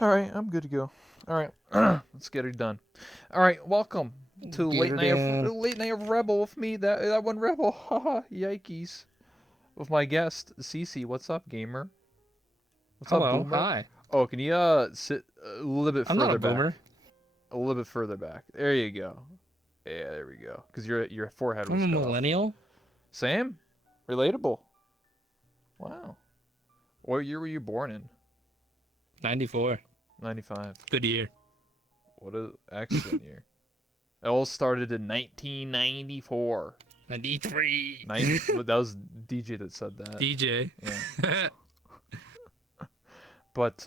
All right, I'm good to go. All right, let's get it done. All right, welcome to Get her down. late night of Rebel with me. That one Rebel. Haha, yikes. With my guest Cece. What's up, gamer? What's up, Hello, boomer? hi. Oh, can you sit a little bit I'm not a further back? boomer. A little bit further back. There you go. Yeah, there we go. Cause your forehead I'm was a cut off. millennial. Same. Relatable. Wow. What year were you born in? 94. 95. Good year. What a excellent year. It all started in 1994. 93. That was DJ that said that. DJ. Yeah. But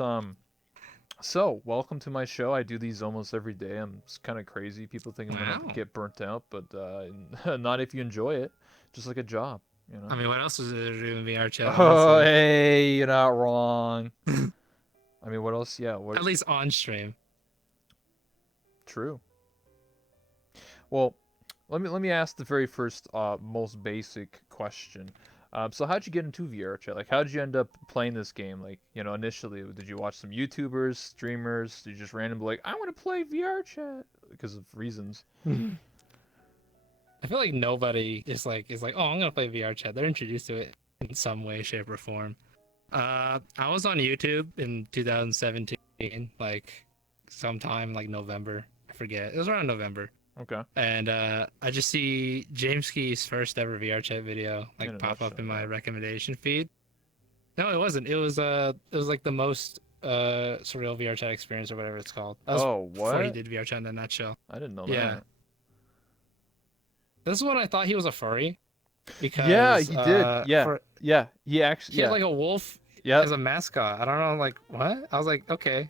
so welcome to my show. I do these almost every day. I'm kind of crazy. People think I'm gonna Wow. get burnt out, but not if you enjoy it. Just like a job, you I know. mean, what else is there to do in VR chat, Oh, honestly? hey, you're not wrong. I mean, what else? Yeah, what? At least on stream. True. Well, let me ask the very first, most basic question. So how'd you get into VR chat? Like, how'd you end up playing this game? Like, initially, did you watch some YouTubers, streamers? Did you just randomly like, I want to play VR chat because of reasons? I feel like nobody is like, oh, I'm gonna play VR chat. They're introduced to it in some way, shape, or form. I was on YouTube in 2017, like sometime like November. I forget. It was around November. Okay, And I just see James Key's first ever VR chat video in like a pop up nutshell, in my yeah. recommendation feed. No, it wasn't. It was like the most surreal VR chat experience or whatever it's called. That was Oh, before he what? did VR chat in a nutshell. I didn't know Yeah. that. This is when I thought he was a furry Yeah, because he did. Yeah, for yeah. He actually, he had yeah, like a wolf yep, as a mascot. I don't know, like what? I was like, okay.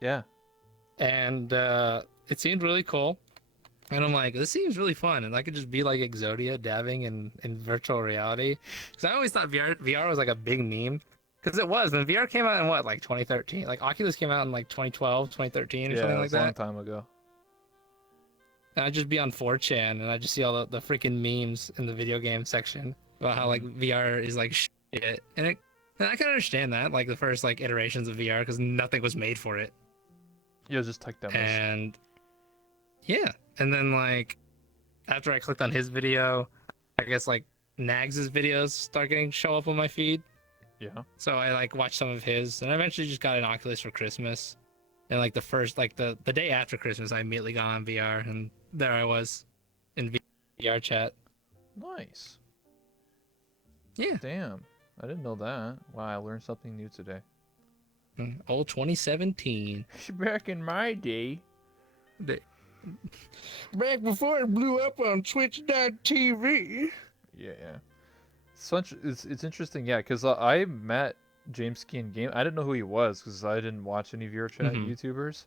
yeah. And it seemed really cool. And I'm like, this seems really fun, and I could just be like Exodia dabbing in virtual reality. Because I always thought VR was like a big meme, because it was. And VR came out in what, like 2013? Like Oculus came out in like 2012, 2013, or Yeah, something it like was a long that. time ago. And I'd just be on 4chan, and I just see all the freaking memes in the video game section about how like Mm. VR is like shit, and I can understand that, like the first like iterations of VR, because nothing was made for it, Yeah, it was just tech demos. and yeah, and then like after I clicked on his video, I guess like Nags's videos start getting show up on my feed. Yeah. So I like watched some of his, and I eventually just got an Oculus for Christmas. And like the first, like the day after Christmas, I immediately got on VR, and there I was in VR chat. Nice. Yeah, Damn. I didn't know that. Wow, I learned something new today. old 2017. Back in my day. Back before it blew up on Twitch.tv. Yeah, yeah. It's interesting, yeah, because I met James Key in game. I didn't know who he was because I didn't watch any of your chat Mm-hmm. YouTubers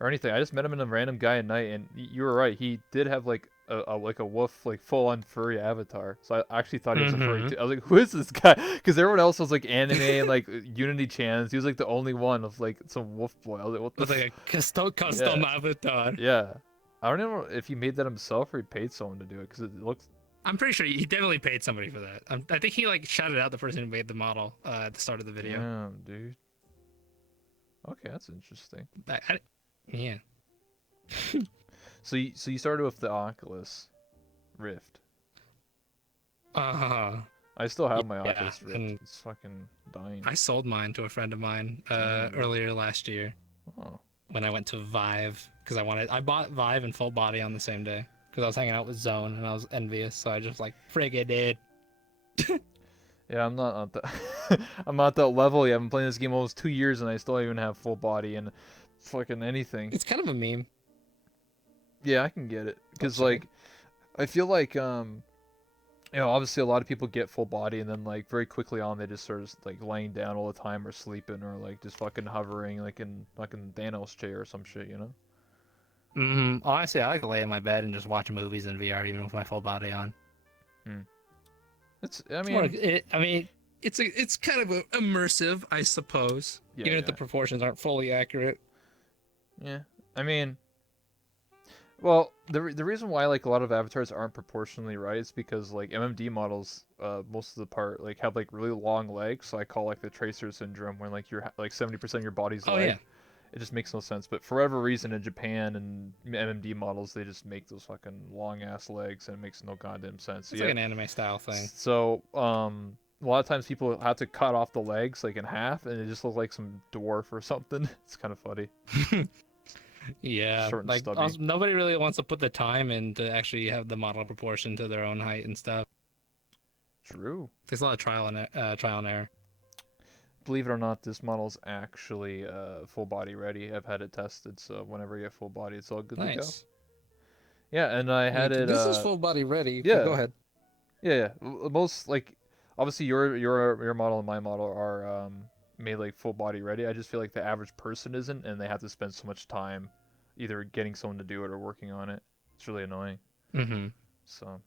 or anything. I just met him in a random guy at night, and you were right. He did have like a wolf, like full on furry avatar. So I actually thought he was a furry Mm-hmm. too. I was like, who is this guy? Because everyone else was like anime and like Unity chans. He was like the only one of like some wolf boy. I was like, what the? With like a custom Yeah, custom avatar. yeah. I don't know if he made that himself or he paid someone to do it because it looks. I'm pretty sure he definitely paid somebody for that. I think he like shouted out the person who made the model at the start of the video. Damn, dude. Okay, that's interesting. Yeah. So you started with the Oculus Rift. Uh, I still have my yeah. Oculus Rift. And It's fucking dying. I sold mine to a friend of mine Damn, dude. earlier last year Oh, when I went to Vive because I bought Vive and Full Body on the same day because I was hanging out with Zone and I was envious, so I just like friggin' did. yeah. I'm not on that. I'm not that level yet. I've been playing this game almost 2 years and I still don't even have full body and fucking anything. It's kind of a meme. Yeah, I can get it Oh, because sorry. like I feel like obviously a lot of people get full body and then like very quickly on they just sort of like laying down all the time or sleeping or like just fucking hovering like in fucking Thanos chair or some shit, you know? Honestly, I like to lay in my bed and just watch movies in VR even with my full body on. Hmm. I It's more. mean, I mean, it's kind of immersive, I suppose, yeah, even if the yeah, proportions aren't fully accurate. yeah. I mean, well, the reason why like a lot of avatars aren't proportionally right is because like MMD models, most of the part like have like really long legs, so I call like the tracer syndrome, where like you're like 70% of your body's Oh leg, yeah. It just makes no sense. But for whatever reason, in Japan and MMD models, they just make those fucking long ass legs, and it makes no goddamn sense. So It's yeah, like an anime style thing. so a lot of times people have to cut off the legs like in half, and it just looks like some dwarf or something. It's kind of funny, Yeah, short and like stubby. also, nobody really wants to put the time in to actually have the model proportion to their own height and stuff. True. Takes a lot of trial and error. Believe it or not, this model's actually full body ready. I've had it tested, so whenever you have full body, it's all good to go. Nice. Yeah, and I had it. This is full body ready, but go Yeah, ahead. yeah. Most like obviously your model and my model are made like full body ready. I just feel like the average person isn't, and they have to spend so much time either getting someone to do it or working on it. It's really annoying. Mm-hmm. So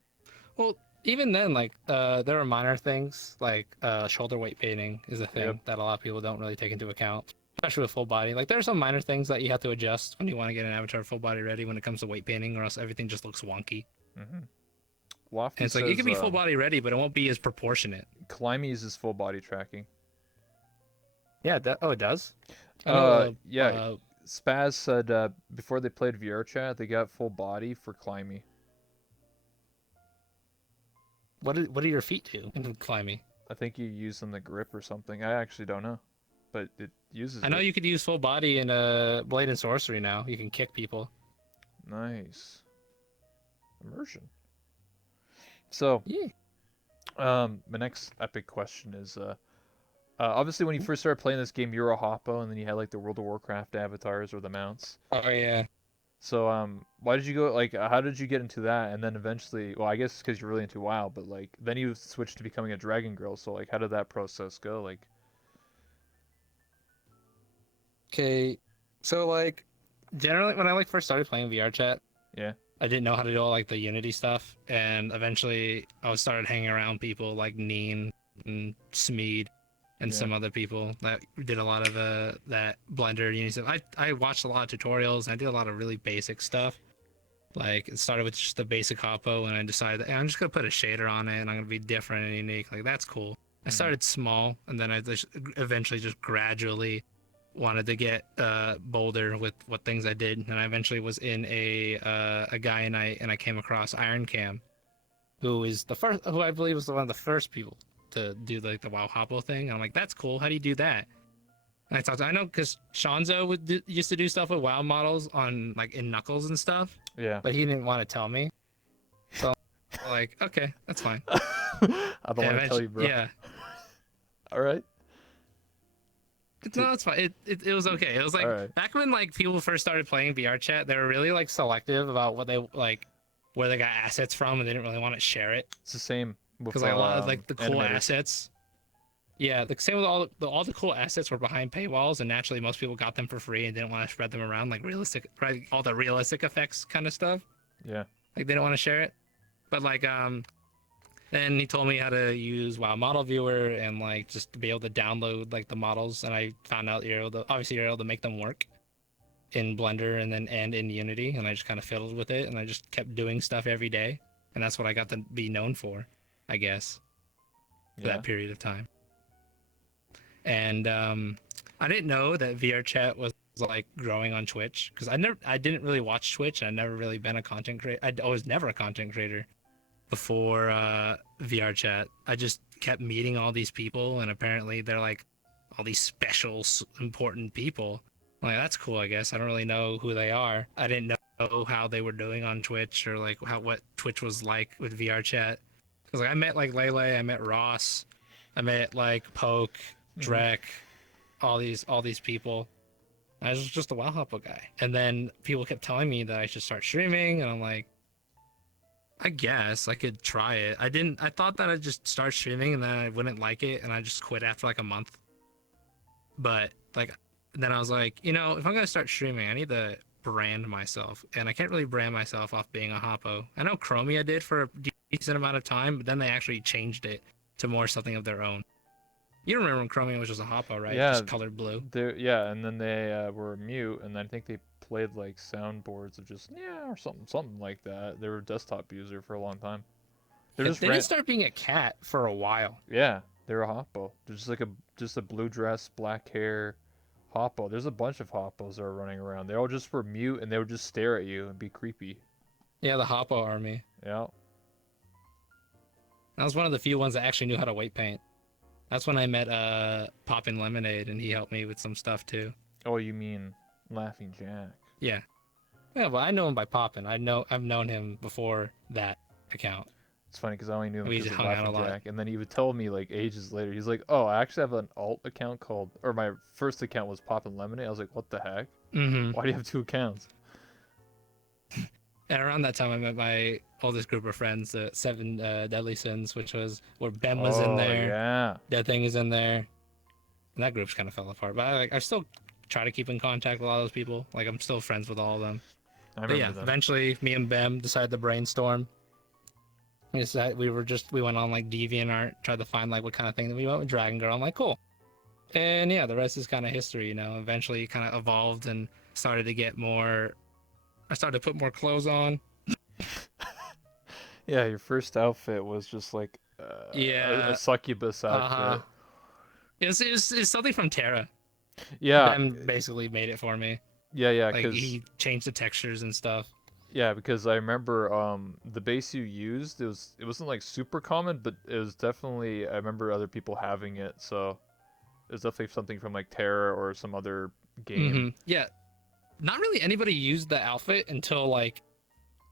Well, even then, like there are minor things like shoulder weight painting is a yep. thing that a lot of people don't really take into account, especially with full body. Like there are some minor things that you have to adjust when you want to get an avatar full body ready when it comes to weight painting, or else everything just looks wonky. Lofty And it's like it says can be full body ready, but it won't be as proportionate. Climby uses full body tracking. Yeah. Oh, it does. I know. Yeah. Spaz said before they played VR chat, they got full body for Climby. What do your feet do in climbing? I think you use them the grip or something. I actually don't know, but it uses I know it. you could use full body in Blade and Sorcery now. You can kick people. Nice immersion. So, Yeah. the next epic question is, obviously when you first started playing this game, you were a hoppo, and then you had like the World of Warcraft avatars or the mounts. Oh yeah. So, why did you go like? How did you get into that? And then eventually, well, I guess because you're really into WoW, but like then you switched to becoming a dragon girl. So like, how did that process go? Like, Okay. So like, generally when I like first started playing VR chat, yeah, I didn't know how to do all like the Unity stuff, and eventually I started hanging around people like Neen and Smeed and yeah, some other people that did a lot of that Blender Unity stuff. I watched a lot of tutorials and I did a lot of really basic stuff. Like it started with just the basic Hoppo, and I decided that, hey, I'm just gonna put a shader on it, and I'm gonna be different and unique. Like that's cool. I hmm started small, and then I just eventually just gradually wanted to get bolder with what things I did, and I eventually was in a guy, and I came across Iron Cam, who is the first, who I believe was one of the first people to do like the WoW Hoppo thing. And I'm like, that's cool. How do you do that? And I thought, I know because Shanzo used to do stuff with WoW models on like in Knuckles and stuff, yeah. but he didn't want to tell me. So I'm like, okay, that's fine. I don't And want to tell eventually, you, bro. yeah, All right. no, it's fine. It was okay. It was All like right. back when like people first started playing VR chat, they were really like selective about what they like, where they got assets from, and they didn't really want to share it It's the same with because like a lot of like the cool animators. assets. Yeah, the same with all the cool assets were behind paywalls, and naturally most people got them for free and didn't want to spread them around like realistic, right, all the realistic effects kind of stuff. Yeah. Like they didn't want to share it. But like then he told me how to use WoW Model Viewer and like just to be able to download like the models, and I found out you're able to obviously you're able to make them work in Blender and in Unity, and I just kind of fiddled with it, and I just kept doing stuff every day, and that's what I got to be known for, I guess, for Yeah. that period of time. And I didn't know that VR chat was like growing on Twitch because I didn't really watch Twitch, and I'd never really been a content creator. I was never a content creator before VR chat. I just kept meeting all these people, and apparently they're like all these special, important people. I'm like that's cool, I guess. I don't really know who they are. I didn't know how they were doing on Twitch or like what Twitch was like with VR chat. Because like I met like Lele, I met Ross, I met like Poke, hmm Drek, all these people. I was just a WoW Hoppo guy, and then people kept telling me that I should start streaming, and I'm like, I guess I could try it. I didn't. I thought that I'd just start streaming and then I wouldn't like it, and I just quit after like a month. But like, then I was like, if I'm gonna start streaming, I need to brand myself, and I can't really brand myself off being a Hoppo. I know Chromia did for a decent amount of time, but then they actually changed it to more something of their own. You remember when Chromia was just a Hoppo, right? Yeah. Just colored blue. Yeah, and then they were mute, and I think they played like soundboards of just yeah or something like that. They were a desktop user for a long time. They're Yeah, just they did start being a cat for a while. yeah, they're a hoppo. They're just like a blue dress, black hair, Hoppo. There's a bunch of Hoppos that are running around. They all just were mute and they would just stare at you and be creepy. Yeah, the Hoppo army. Yeah. That was one of the few ones that actually knew how to weight paint. That's when I met Poppin' Lemonade, and he helped me with some stuff too. Oh, you mean Laughing Jack? Yeah. Yeah, well, I know him by Poppin'. I've known him before that account. It's funny because I only knew him We because just of hung out a Laughing lot. Jack, and then he would tell me like ages later. He's like, "Oh, I actually have an alt account called, or my first account was Poppin' Lemonade." I was like, "What the heck? Mm-hmm. Why do you have two accounts?" And around that time, I met my oldest group of friends, the Seven Deadly Sins, which was where Ben was in Oh there, yeah. Dead Thing is in there, and that group's kind of fell apart. But I still try to keep in contact with a lot of those people. Like I'm still friends with all of them. I But remember yeah, them. eventually, me and Bem decided to brainstorm. We went on like DeviantArt, tried to find like what kind of thing that we went with Dragon Girl. I'm like, cool. And yeah, the rest is kind of history. Eventually, it kind of evolved and started to get more. I started to put more clothes on. Yeah, your first outfit was just like a Yeah. succubus Uh huh. outfit. It's something from Terra. Yeah, Ben basically made it for me. yeah, Like because he changed the textures and stuff. yeah, because I remember the base you used it wasn't like super common, but it was definitely I remember other people having it, so it was definitely something from like Terra or some other game. Yeah. Not really anybody used the outfit until like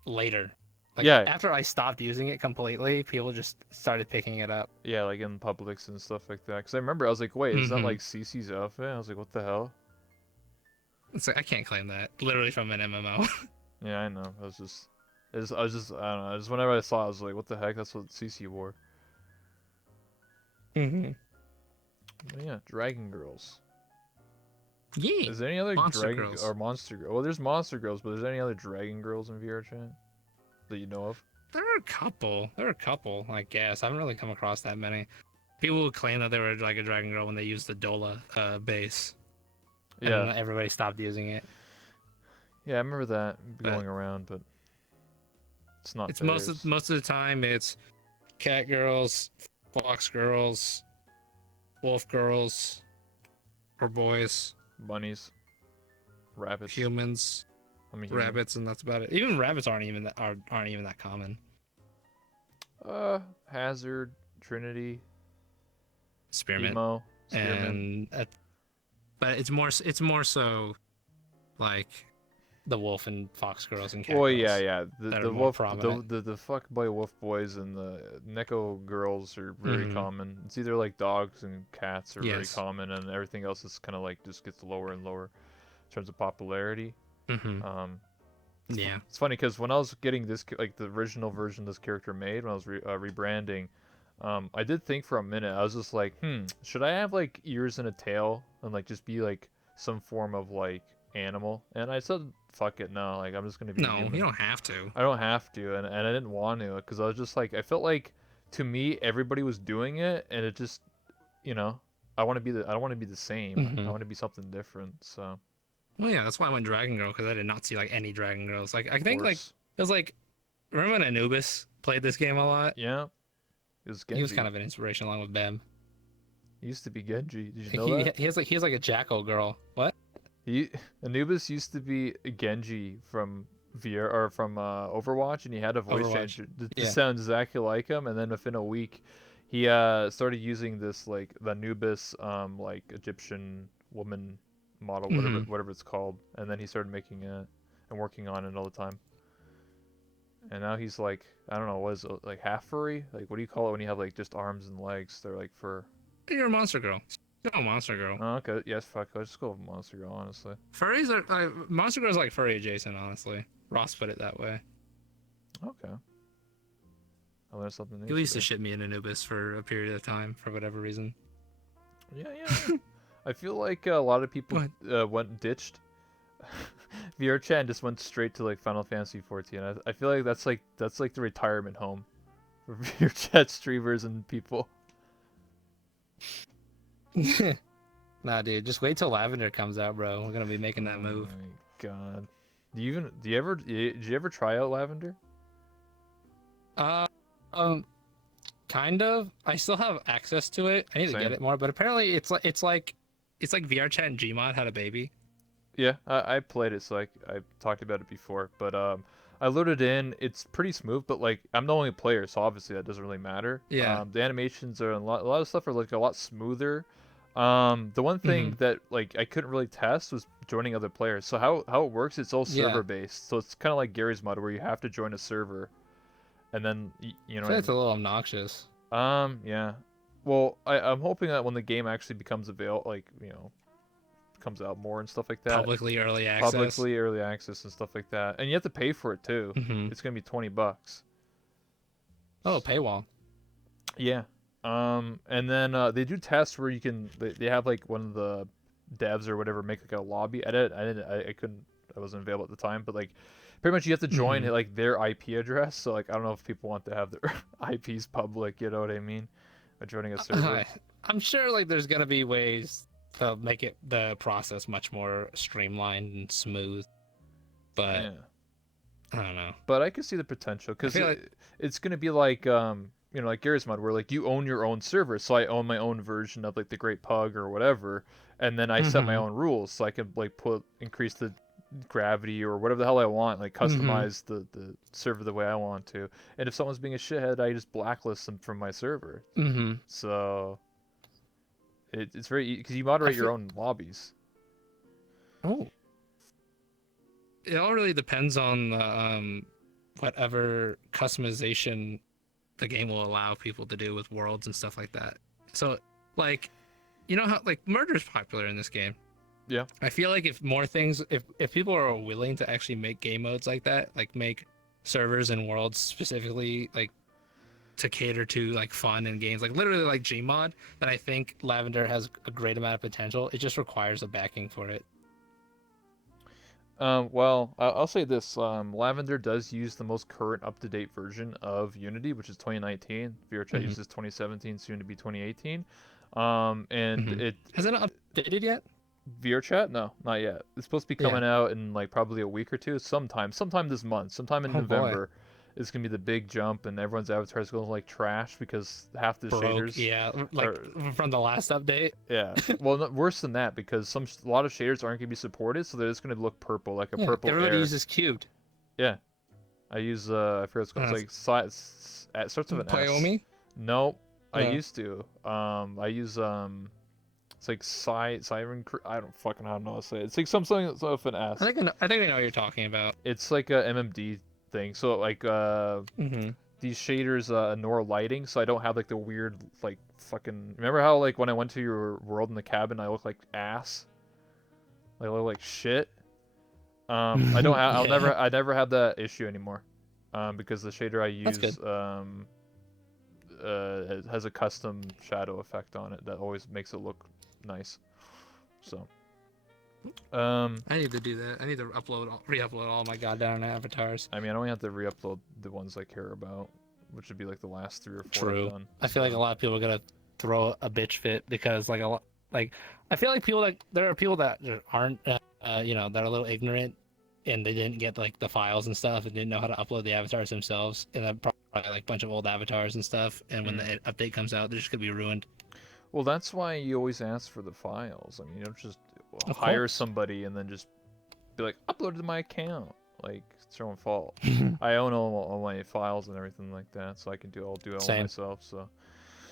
later. Like Yeah, after I stopped using it completely, people just started picking it up. yeah, like in Publix and stuff like that. Because I remember I was like, wait, is that Mm-hmm. like Cece's outfit? I was like, what the hell? It's like I can't claim that. Literally from an MMO. Yeah, I know. I was just, I don't know. Just whenever I saw it, I was like, what the heck? That's what Cece wore. Mm-hmm. But yeah, Dragon Girls. Yeah. Is there any other Monster Dragon Girls. or Monster Girl? Well, there's Monster Girls, but is there any other Dragon Girls in VR chat that you know of? There are a couple. I guess. I haven't really come across that many. People would claim that they were like a Dragon Girl when they used the Dola base. And Yeah, then everybody stopped using it. yeah, I remember that But going around, but it's not it's theirs. most of the time it's cat girls, fox girls, wolf girls, or boys, Bunnies, rabbits. humans, I'm a human. rabbits, and that's about it. Even rabbits aren't even that common. Hazard, Trinity, Spearmint Emo, Spearmint. and but it's more so like the wolf and fox girls and cat Oh girls yeah, yeah. that are The more wolf, prominent. the fuck boy wolf boys and the Neko girls are very Hmm. common. It's either like dogs and cats are very Yes. common, and everything else is kind of like just gets lower and lower in terms of popularity. Hmm. Um, Yeah. it's funny because when I was getting this like the original version of this character made when I was rebranding, I did think for a minute. I was just like, should I have like ears and a tail and like just be like some form of like animal? And I said, fuck it, no. Like I'm just gonna be a No, you human. don't have to. I don't have to, and I didn't want to because I was just like I felt like to me everybody was doing it, and it just you know I don't want to be the same. I Hmm. want to be something different. So Well, yeah, that's why I went Dragon Girl because I did not see like any Dragon Girls. Like I of think like course, it was like remember when Anubis played this game a lot? yeah, it was He was Genji. kind of an inspiration along with Bem. He used to be Genji. Did you Like, know that? he has like a jackal girl. What? He Anubis used to be Genji from VR or from Overwatch, and he had a voice Overwatch. changer to Yeah. sound exactly like him. And then within a week, he started using this like the Anubis like Egyptian woman model, Hmm. whatever it's called. And then he started making it and working on it all the time. And now he's like I don't know, what is it, like half furry? Like what do you call it when you have like just arms and legs? They're like fur. You're a monster girl. You're a monster girl. Oh, okay, yes, fuck. Let's just go with Monster Girl, honestly. Furries are monster girls are like furry adjacent. Honestly, Ross put it that way. Okay. I learned something new He used to today. ship me an Anubis for a period of time for whatever reason. Yeah, yeah. I feel like a lot of people went ditched VR chat and just went straight to like Final Fantasy 14. I feel like that's like the retirement home for VR chat streamers and people. Nah, dude, just wait till Lavender comes out, bro. We're gonna be making that move. Oh my god. Did you ever try out Lavender? Uh, um, kind of. I still have access to it. I need to get Same. it more, but apparently it's it's like VR chat and Gmod had a baby. Yeah, I played it, so I talked about it before. But I loaded in. It's pretty smooth, but like I'm the only player, so obviously that doesn't really matter. Yeah. The animations are a lot of stuff are like a lot smoother. The one Hmm. thing that like I couldn't really test was joining other players. So how it works, it's all Yeah. server based. So it's kind of like Gary's mod where you have to join a server, and then you I know feel what I like it's a mean. little obnoxious. Yeah. Well, I'm hoping that when the game actually becomes available, like comes out more and stuff like that, Publicly early access. publicly early access and stuff like that, and you have to pay for it too. Hmm. It's gonna be $20. Oh, paywall. Yeah. And then they do tests where they have like one of the devs or whatever make like a lobby edit. I couldn't I wasn't available at the time, but like pretty much you have to join Hmm. like their IP address. So like I don't know if people want to have their IPs public. You know what I mean? By joining a server. I'm sure like there's gonna be ways to make it the process much more streamlined and smooth, but Yeah. I don't know. But I can see the potential I because feel like it's gonna be like like Garry's Mod where like you own your own server, so I own my own version of like the Great Pug or whatever, and then I set my hmm own rules, so I can like increase the gravity or whatever the hell I want, like hmm customize the server the way I want to. And if someone's being a shithead, I just blacklist them from my server. hmm So it's very because you I moderate your feel own lobbies. oh, it all really depends on the whatever customization the game will allow people to do with worlds and stuff like that. So like you know how like murder is popular in this game. Yeah. I feel like if more things, if people are willing to actually make game modes like that, like make servers and worlds specifically like to cater to like fun and games, like literally like Gmod, then I think Lavender has a great amount of potential. It just requires a backing for it. Well, I'll say this. Lavender does use the most current up-to-date version of Unity, which is 2019. VRChat Hmm. uses 2017, soon to be 2018. And Hmm. Has it not updated yet? VRChat? No, not yet. It's supposed to be Yeah. coming out in like probably a week or two, sometime this month, sometime in Oh boy. November. Is gonna be the big jump, and everyone's avatar is going to like trash because half the Broke. shaders Yeah. Like are from the last update. yeah. Well, worse than that because a lot of shaders aren't gonna be supported, so they're just gonna look purple, like a Yeah. purple Everybody air. uses cubed. Yeah. I use I forget what it's called. Uh, It's like it starts with an S. Pyomi? Nope. I Uh, used to. I use it's like Siren. I don't know how to say it. It's like something with an S. I think I know what you're talking about. It's like a MMD thing. So like Hmm. these shaders ignore lighting, so I don't have like the weird like fucking. Remember how like when I went to your world in the cabin, I look like ass. Like, I look like shit. I don't have. Yeah. I never have that issue anymore. Because the shader I That's good. use it has a custom shadow effect on it that always makes it look nice. So, I need to do that. I need to re-upload all my goddamn avatars. I mean, I only have to re-upload the ones I care about, which would be like the last 3 or 4 I've True. done. I feel like a So, lot of people are gonna throw a bitch fit because like a lot, like I feel like there are people that aren't, that are a little ignorant and they didn't get like the files and stuff and didn't know how to upload the avatars themselves and then probably like a bunch of old avatars and stuff. And when mm. the update comes out, they're just gonna be ruined. Well, that's why you always ask for the files. I mean, you don't just Of hire course. somebody and then just be like, upload to my account. Like, it's your own fault. I own all my files and everything like that, so I can do it all Same. myself. So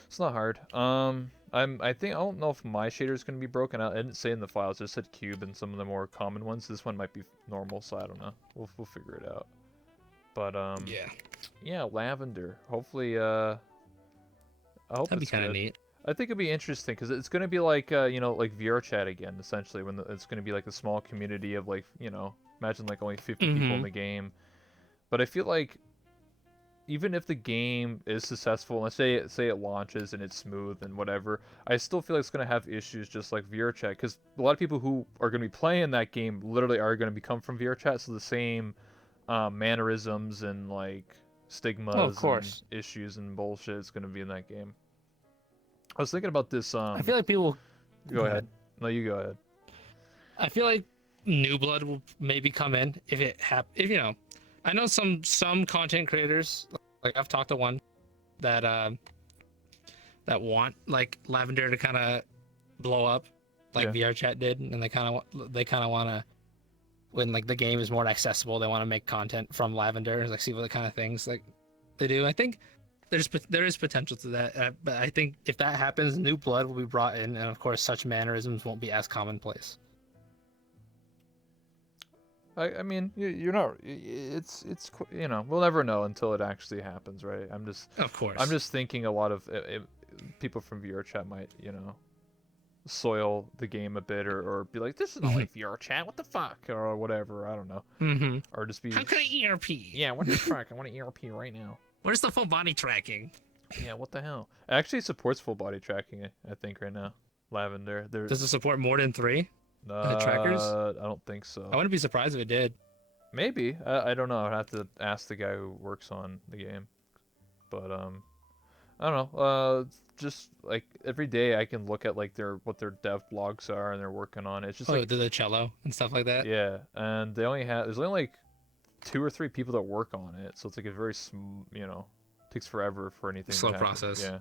it's not hard. I think I don't know if my shader is gonna be broken out. I didn't say in the files. It just said cube and some of the more common ones. This one might be normal, so I don't know. We'll figure it out. But Yeah, yeah, lavender. Hopefully I hope that'd be it's kind of good. neat. I think it'd be interesting because it's gonna be like like VR chat again, essentially. It's gonna be like a small community of like imagine like only 50 people in Hmm. the game. But I feel like even if the game is successful, let's say it launches and it's smooth and whatever, I still feel like it's gonna have issues just like VR chat because a lot of people who are gonna be playing that game literally are gonna become from VR chat, so the same mannerisms and like Oh, of stigmas and course. issues and bullshit is gonna be in that game. I was thinking about this. I feel like people. Go Go ahead. ahead. No, you go ahead. I feel like new blood will maybe come in if I know some content creators like I've talked to one that that want like lavender to kind of blow up like Yeah. VRChat did, and they kind of want to, when like the game is more accessible, they want to make content from Lavender, like see what the kind of things like they do. I think there is potential to that, but I think if that happens, new blood will be brought in, and of course, such mannerisms won't be as commonplace. I mean, you're not. You know, we'll never know until it actually happens, right? Of I'm course. just thinking a lot of people from VR chat might, you know, soil the game a bit, or be like, this is not like VR chat. What the fuck, or whatever. I don't know, Mm-hmm. or just be, How can I ERP? yeah, what the fuck? I want an ERP right now. Where's the full body tracking? Yeah, what the hell? It actually supports full body tracking, I think, right now. Lavender. Does it support more than three trackers? I don't think I so. wouldn't be surprised if it did. Maybe. I don't know. I'd have to ask the guy who works on the game. But I don't know. Just like every day I can look at like what their dev blogs are and they're working on. It's just Oh, like, the cello and stuff like that. yeah, and there's only like 2 or 3 people that work on it, so it's like a very you know, takes forever for anything to Slow happen. process. Yeah.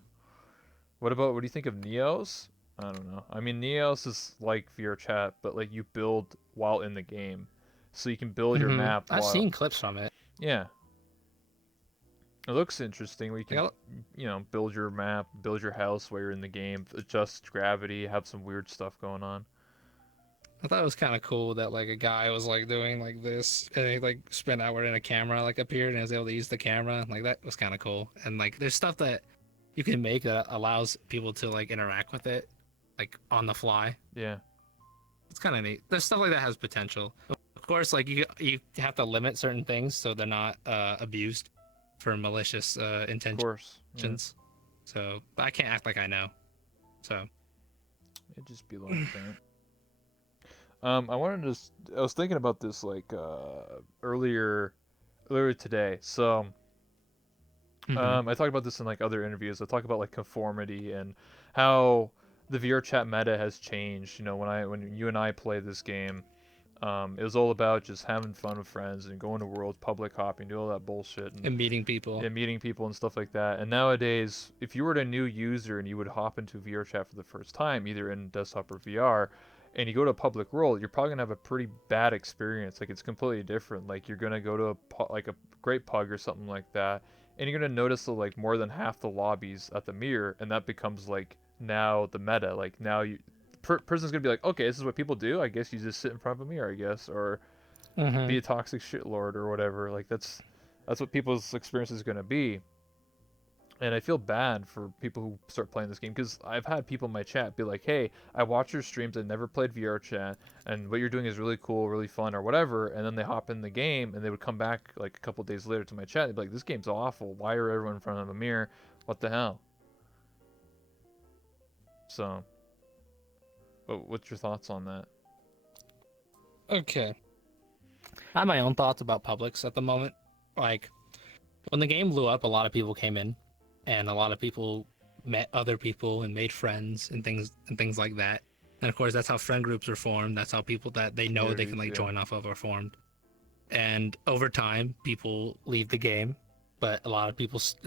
What do you think of Neos? I don't know. I mean, Neos is like VR chat, but like you build while in the game, so you can build your map I've while. seen clips from it. Yeah, it looks interesting. Where you Like, can, you know, build your map, build your house while you're in the game, adjust gravity, have some weird stuff going on. I thought it was kind of cool that like a guy was like doing like this, and he like spent out and a camera like appeared and was able to use the camera. Like that was kind of cool. And like there's stuff that you can make that allows people to like interact with it, like on the fly. Yeah, It's kind of neat. There's stuff like that has potential. Of course, like you have to limit certain things so they're not abused for malicious of course. Yeah. intentions. So but I can't act like I know. So It'd just be like that. I wanted to. I was thinking about this like earlier today. So mhm. I talked about this in like other interviews. I talk about like conformity and how the VR chat meta has changed. You know, when you and I play this game, it was all about just having fun with friends and going to worlds, public hopping, do all that bullshit, And meeting people. and meeting people and stuff like that. And nowadays, if you were a new user and you would hop into VR chat for the first time, either in desktop or VR, and you go to a public world, you're probably gonna have a pretty bad experience. Like it's completely different. Like you're gonna go to like a great pug or something like that, and you're gonna notice that like more than half the lobbies at the mirror, and that becomes like now the meta. Like now person's gonna be like, okay, this is what people do. I guess you just sit in front of a mirror, I guess, or be Mhm. a toxic shitlord or whatever. Like that's what people's experience is gonna be. And I feel bad for people who start playing this game because I've had people in my chat be like, "Hey, I watch your streams. I never played VR chat, and what you're doing is really cool, really fun, or whatever." And then they hop in the game, and they would come back like a couple days later to my chat. They'd be like, "This game's awful. Why are everyone in front of a mirror? What the hell?" So, what's your thoughts on that? Okay. I have my own thoughts about Publix at the moment. Like when the game blew up, a lot of people came in, and a lot of people met other people and made friends and things like that. And of course, that's how friend groups are formed. That's how people that they know they can Communities, like yeah. join off of are formed. And over time, people leave the game, but a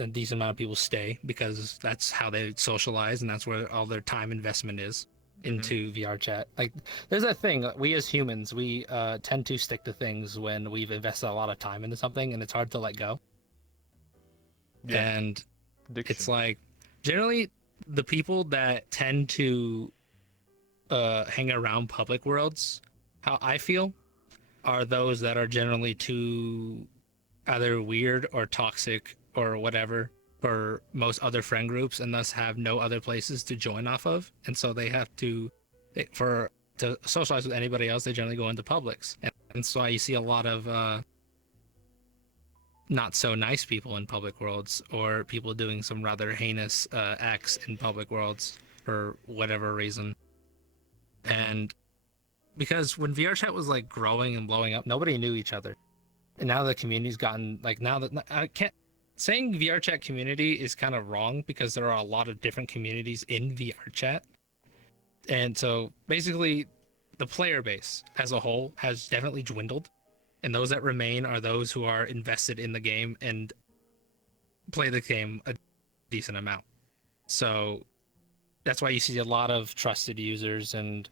decent amount of people stay because that's how they socialize and that's where all their time investment is Hmm. into VR chat. Like, there's that thing. We as humans, we tend to stick to things when we've invested a lot of time into something, and it's hard to let go. Yeah, And it's addiction. like generally the people that tend to hang around public worlds, how I feel, are those that are generally too either weird or toxic or whatever for most other friend groups and thus have no other places to join off of. And so they have to, for to socialize with anybody else, they generally go into Publix. And so you see a lot of not so nice people in public worlds or people doing some rather heinous acts in public worlds for whatever reason. Hmm. And because when VR chat was like growing and blowing up, nobody knew each other. And now the community's gotten like now that I can't saying VR chat community is kind of wrong because there are a lot of different communities in VR chat. And so basically the player base as a whole has definitely dwindled. And those that remain are those who are invested in the game and play the game a decent amount. So that's why you see a lot of trusted users and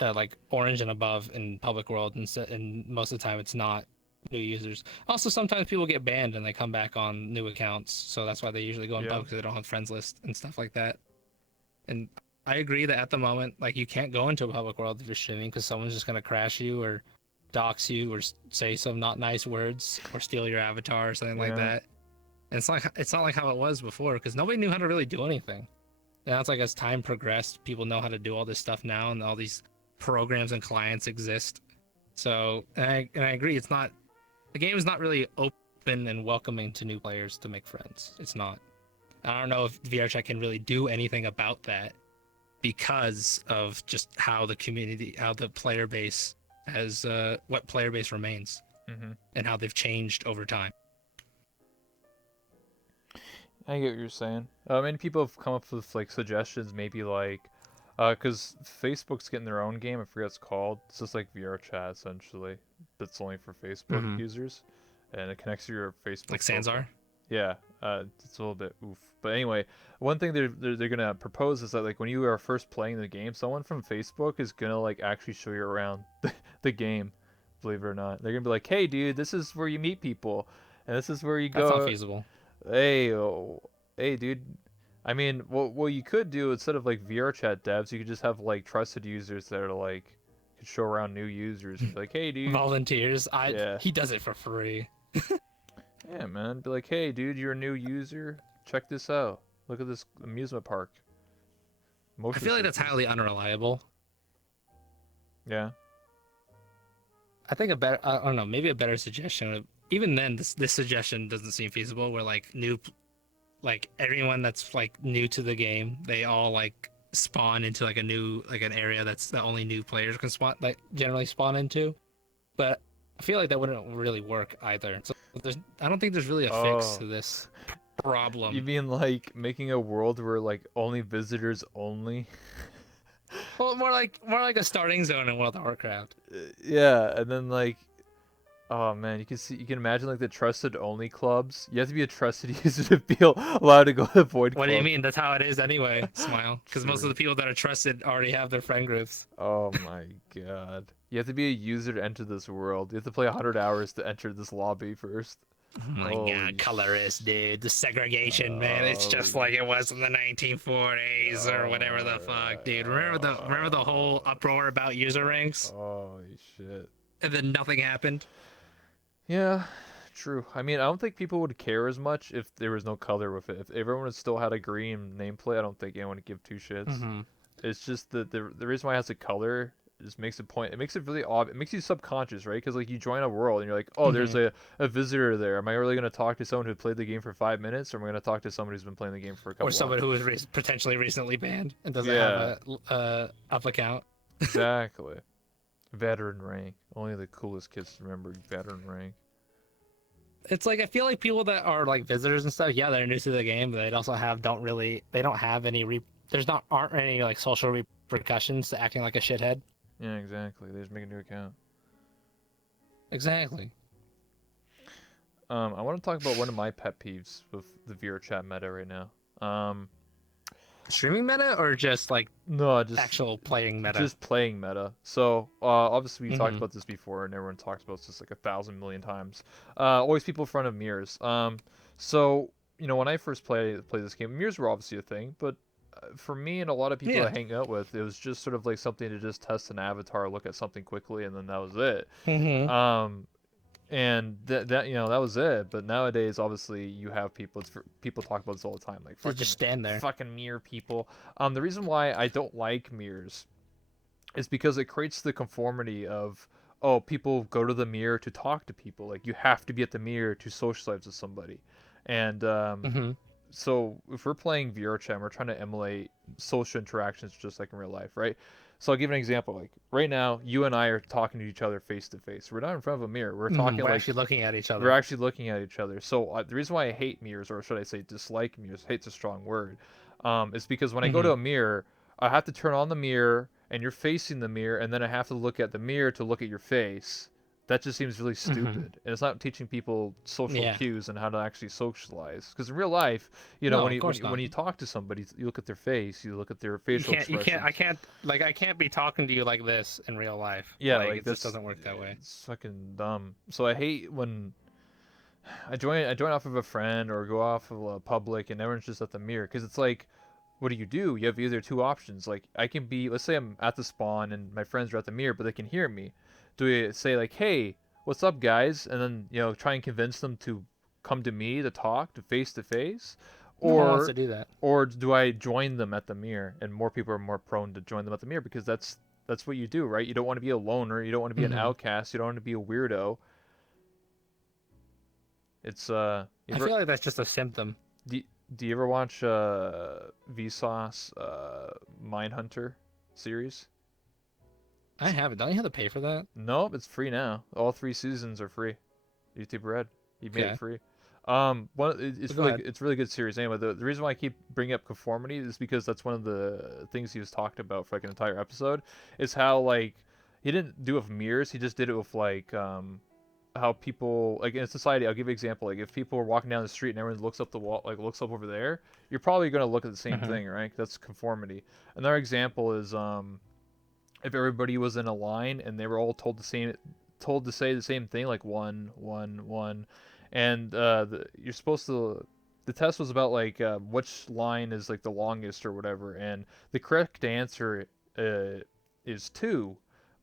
like orange and above in public world, and most of the time it's not new users. Also, sometimes people get banned and they come back on new accounts, so that's why they usually go in Yeah. public because they don't have friends list and stuff like that. And I agree that at the moment, like you can't go into a public world if you're streaming because someone's just gonna crash you or dox you or say some not nice words or steal your avatar or something like Yeah. that. And it's not like how it was before because nobody knew how to really do anything. Now it's like as time progressed, people know how to do all this stuff now, and all these programs and clients exist. So, and I agree, it's not the game is not really open and welcoming to new players to make friends. It's not. I don't know if VRChat can really do anything about that because of just how the community, how the player base has, what player base remains, Mm-hmm. and how they've changed over time. I get what you're saying. Many people have come up with like suggestions, maybe like, because Facebook's getting their own game. I forget what it's called. It's just like VR chat essentially. That's only for Facebook Mm-hmm. users, and it connects to your Facebook Like profile. Sanzar. Yeah, it's a little bit oof. But anyway, one thing they're gonna propose is that like when you are first playing the game, someone from Facebook is gonna like actually show you around the game. Believe it or not, they're gonna be like, "Hey, dude, this is where you meet people, and this is where you That's not go. feasible. Hey, oh, hey, dude." I mean, what you could do instead of like VR chat devs, you could just have like trusted users that are like could show around new users and be like, "Hey, dude, Volunteers. yeah, He does it for free. yeah, man, be like, hey, dude, you're a new user. Check this out. Look at this amusement park, I motion feel like that's sickness." highly unreliable. Yeah. I think a better, I don't know, maybe a better suggestion. Even then, this suggestion doesn't seem feasible. Where like like everyone that's like new to the game, they all like spawn into like a new, like an area that's the only new players can spawn, like generally spawn into. But I feel like that wouldn't really work either. So I don't think there's really a fix Oh, to this you problem. mean like making a world where like only visitors only? Well, more like a starting zone in World of Warcraft. Yeah, and then like, oh man, you can imagine like the trusted only clubs. You have to be a trusted user to be allowed to go to the Void What do you Club. mean? That's how it is anyway. Smile, because most of True. the people that are trusted already have their friend groups. Oh my god. You have to be a user to enter this world. You have to play 100 hours to enter this lobby first. Oh my god, Holy colorist, dude. The segregation, man. It's just Holy like it was in the 1940s or whatever the fuck, dude. Remember the whole uproar about user ranks, holy shit. and then nothing happened. Yeah, true. I mean, I don't think people would care as much if there was no color with it. If everyone still had a green nameplate, I don't think anyone would give two shits. Mm-hmm. It's just that the reason why it has a color just makes it point. It makes it really odd. It makes you subconscious, right? Because like you join a world and you're like, oh, there's Mm-hmm. a visitor there. Am I really gonna talk to someone who played the game for 5 minutes, or am I gonna talk to someone who's been playing the game for a Or couple someone hours? who was potentially recently banned and doesn't have Yeah, a up account. exactly. Veteran rank. Only the coolest kids remember veteran rank. It's like I feel like people that are like visitors and stuff, yeah, they're new to the game, but they also they don't have any there's not aren't any like social repercussions to acting like a shithead. Yeah, exactly. They just make a new account. Exactly. I want to talk about one of my pet peeves with the VR chat meta right now. Streaming meta or just like No, just actual playing meta? playing meta. So obviously we talked Mm-hmm. about this before, and everyone talks about this like 1,000 million times. Always people in front of mirrors. So when I first played this game, mirrors were obviously a thing, but for me and a lot of people Yeah. I hang out with, it was just sort of like something to just test an avatar, look at something quickly, and then that was it. Mm-hmm. Um, and that was it. But nowadays, obviously, you have people talk about this all the time, like They just stand there. fucking mirror people. The reason why I don't like mirrors is because it creates the conformity of, oh, people go to the mirror to talk to people. Like you have to be at the mirror to socialize with somebody, and Mm-hmm. so if we're playing VR chat, we're trying to emulate social interactions just like in real life, right? So I'll give an example. Like right now, you and I are talking to each other face to face. We're not in front of a mirror. We're Mm-hmm. talking We're like actually looking at each we're other. actually looking at each other. So the reason why I hate mirrors, or should I say dislike mirrors, hate's a strong word, is because when I go Mm-hmm. to a mirror, I have to turn on the mirror and you're facing the mirror, and then I have to look at the mirror to look at your face. that just seems really Hmm. stupid, and it's not teaching people social Yeah. cues and how to actually socialize. Because in real life, you know, No, when of you when course you when not. you talk to somebody, you look at their face, you look at their facial I expressions. can't, like, I can't be talking to you like this in real life. Yeah, Like, like it just that's doesn't work that way. it's fucking dumb. So I hate when I join off of a friend or go off of a public and everyone's just at the mirror because it's like, what do? You have either two options. Like I can be, let's say I'm at the spawn and my friends are at the mirror, but they can hear me. Do we say like, hey, what's up, guys? And then try and convince them to come to me to talk to face, No one wants to or do that. or do I join them at the mirror? And more people are more prone to join them at the mirror because that's what you do, right? You don't want to be a loner. You don't want to be an Hmm. outcast. You don't want to be a weirdo. It's you I ever feel like that's just a symptom. do, do you ever watch Vsauce Mindhunter series? I haven't. Don't you have to pay for that? Nope, it's free now. All three seasons are free. YouTube Red, he made it Okay. free. It's Go really ahead. it's really good series. Anyway, the reason why I keep bringing up conformity is because that's one of the things he was talked about for like an entire episode. Is how like he didn't do it with mirrors. He just did it with like how people like in society. I'll give you an example. Like if people are walking down the street and everyone looks up the wall, like looks up over there, you're probably gonna look at the same Hmm. thing, right? That's conformity. Another example is if everybody was in a line and they were all told to say the same thing, like one, one, one, and you're supposed to. The test was about like which line is like the longest or whatever, and the correct answer is two,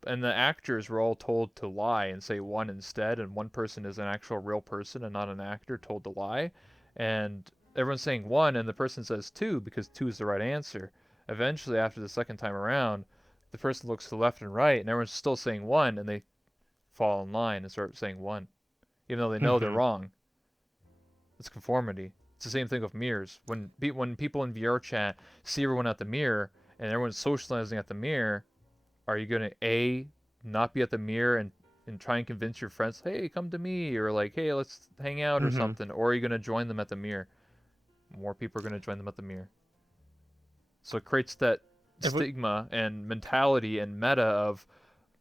and the actors were all told to lie and say one instead, and one person is an actual real person and not an actor told to lie, and everyone's saying one, and the person says two because two is the right answer. Eventually, after the second time around, the person looks to the left and right, and everyone's still saying one, and they fall in line and start saying one, even though they know they're Hmm. wrong. It's conformity. It's the same thing with mirrors. When people in VR chat see everyone at the mirror and everyone's socializing at the mirror, are you gonna a not be at the mirror and try and convince your friends, hey, come to me, or like, hey, let's hang out or Hmm. something, or are you gonna join them at the mirror? More people are gonna join them at the mirror. So it creates that If we, stigma and mentality and meta of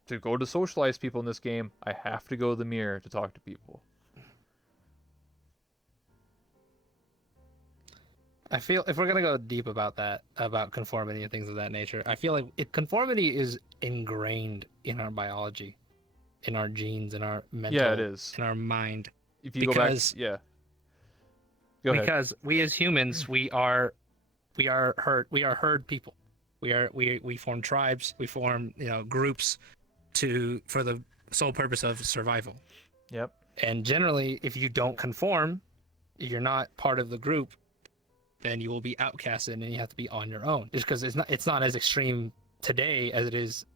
to go to socialize people in this game, I have to go to the mirror to talk to people. I feel if we're gonna go deep about that, about conformity and things of that nature, I feel like conformity is ingrained in our biology, in our genes, in our Yeah, it mental, is. in our mind, If you go back, because yeah, go ahead. we as humans we are herd people. We form tribes, we form groups for the sole purpose of survival. Yep. And generally, if you don't conform, you're not part of the group, then you will be outcasted and you have to be on your own. Just because it's not as extreme today as it is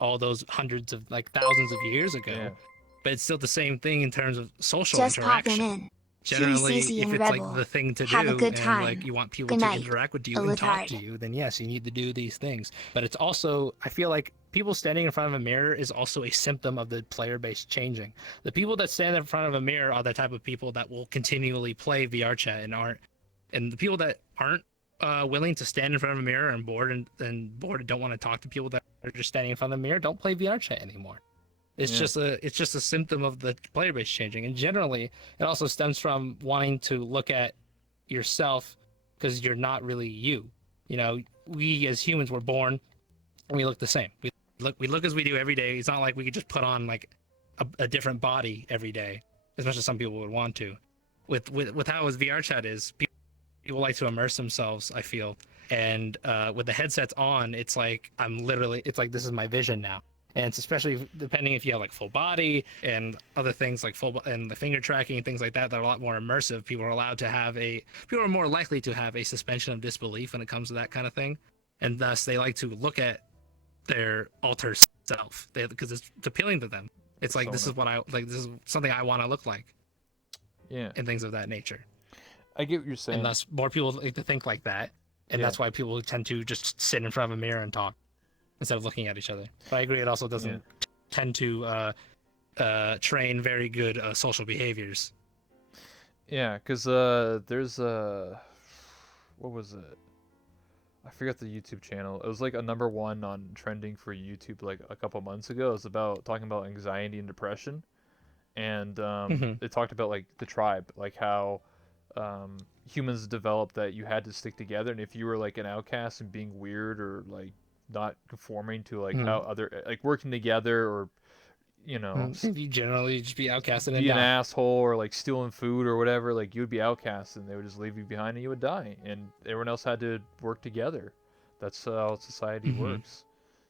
all those hundreds of like thousands of years Yeah. ago, but it's still the same thing in terms of social Just popping interaction. in. Cutie, Generally, Cece, if and it's like Rebel. the thing to Have a do good and like time. you want people Good to night, interact with a you and talk to litard. you, then yes, you need to do these things. But it's also, I feel like people standing in front of a mirror is also a symptom of the player base changing. The people that stand in front of a mirror are the type of people that will continually play VR chat and the people that aren't willing to stand in front of a mirror and bored and don't want to talk to people that are just standing in front of the mirror don't play VR chat anymore. Yeah. It's just a symptom of the player base changing, and generally it also stems from wanting to look at yourself because you're not really you. You know, we as humans were born and we look the same. We look as we do every day. It's not like we could just put on like a different body every day, as much as some people would want to. With how his VR chat is, people like to immerse themselves, I feel, and with the headsets on, it's like it's like this is my vision now. And it's especially depending if you have like full body and other things like and the finger tracking and things like that are a lot more immersive. People are more likely to have a suspension of disbelief when it comes to that kind of thing, and thus they like to look at their alter self because it's appealing to them. It's like Persona. this is something I want to look like, Yeah. and things of that nature. I get what you're And saying. thus more people like to think like that, and Yeah. that's why people tend to just sit in front of a mirror and talk instead of looking at each other. But I agree, it also Yeah. doesn't tend to train very good social behaviors. Yeah, because there's what was it? I forget the YouTube channel. It was like a number one on trending for YouTube like a couple months ago. It was about talking about anxiety and depression, and Hmm. it talked about like the tribe, like how humans developed that you had to stick together, and if you were like an outcast and being weird or like not conforming to like Hmm. how other like working together or you know If you generally just be outcasted and be an die. asshole or like stealing food or whatever, like you would be outcast and they would just leave you behind and you would die, and everyone else had to work together. That's how society Hmm. works.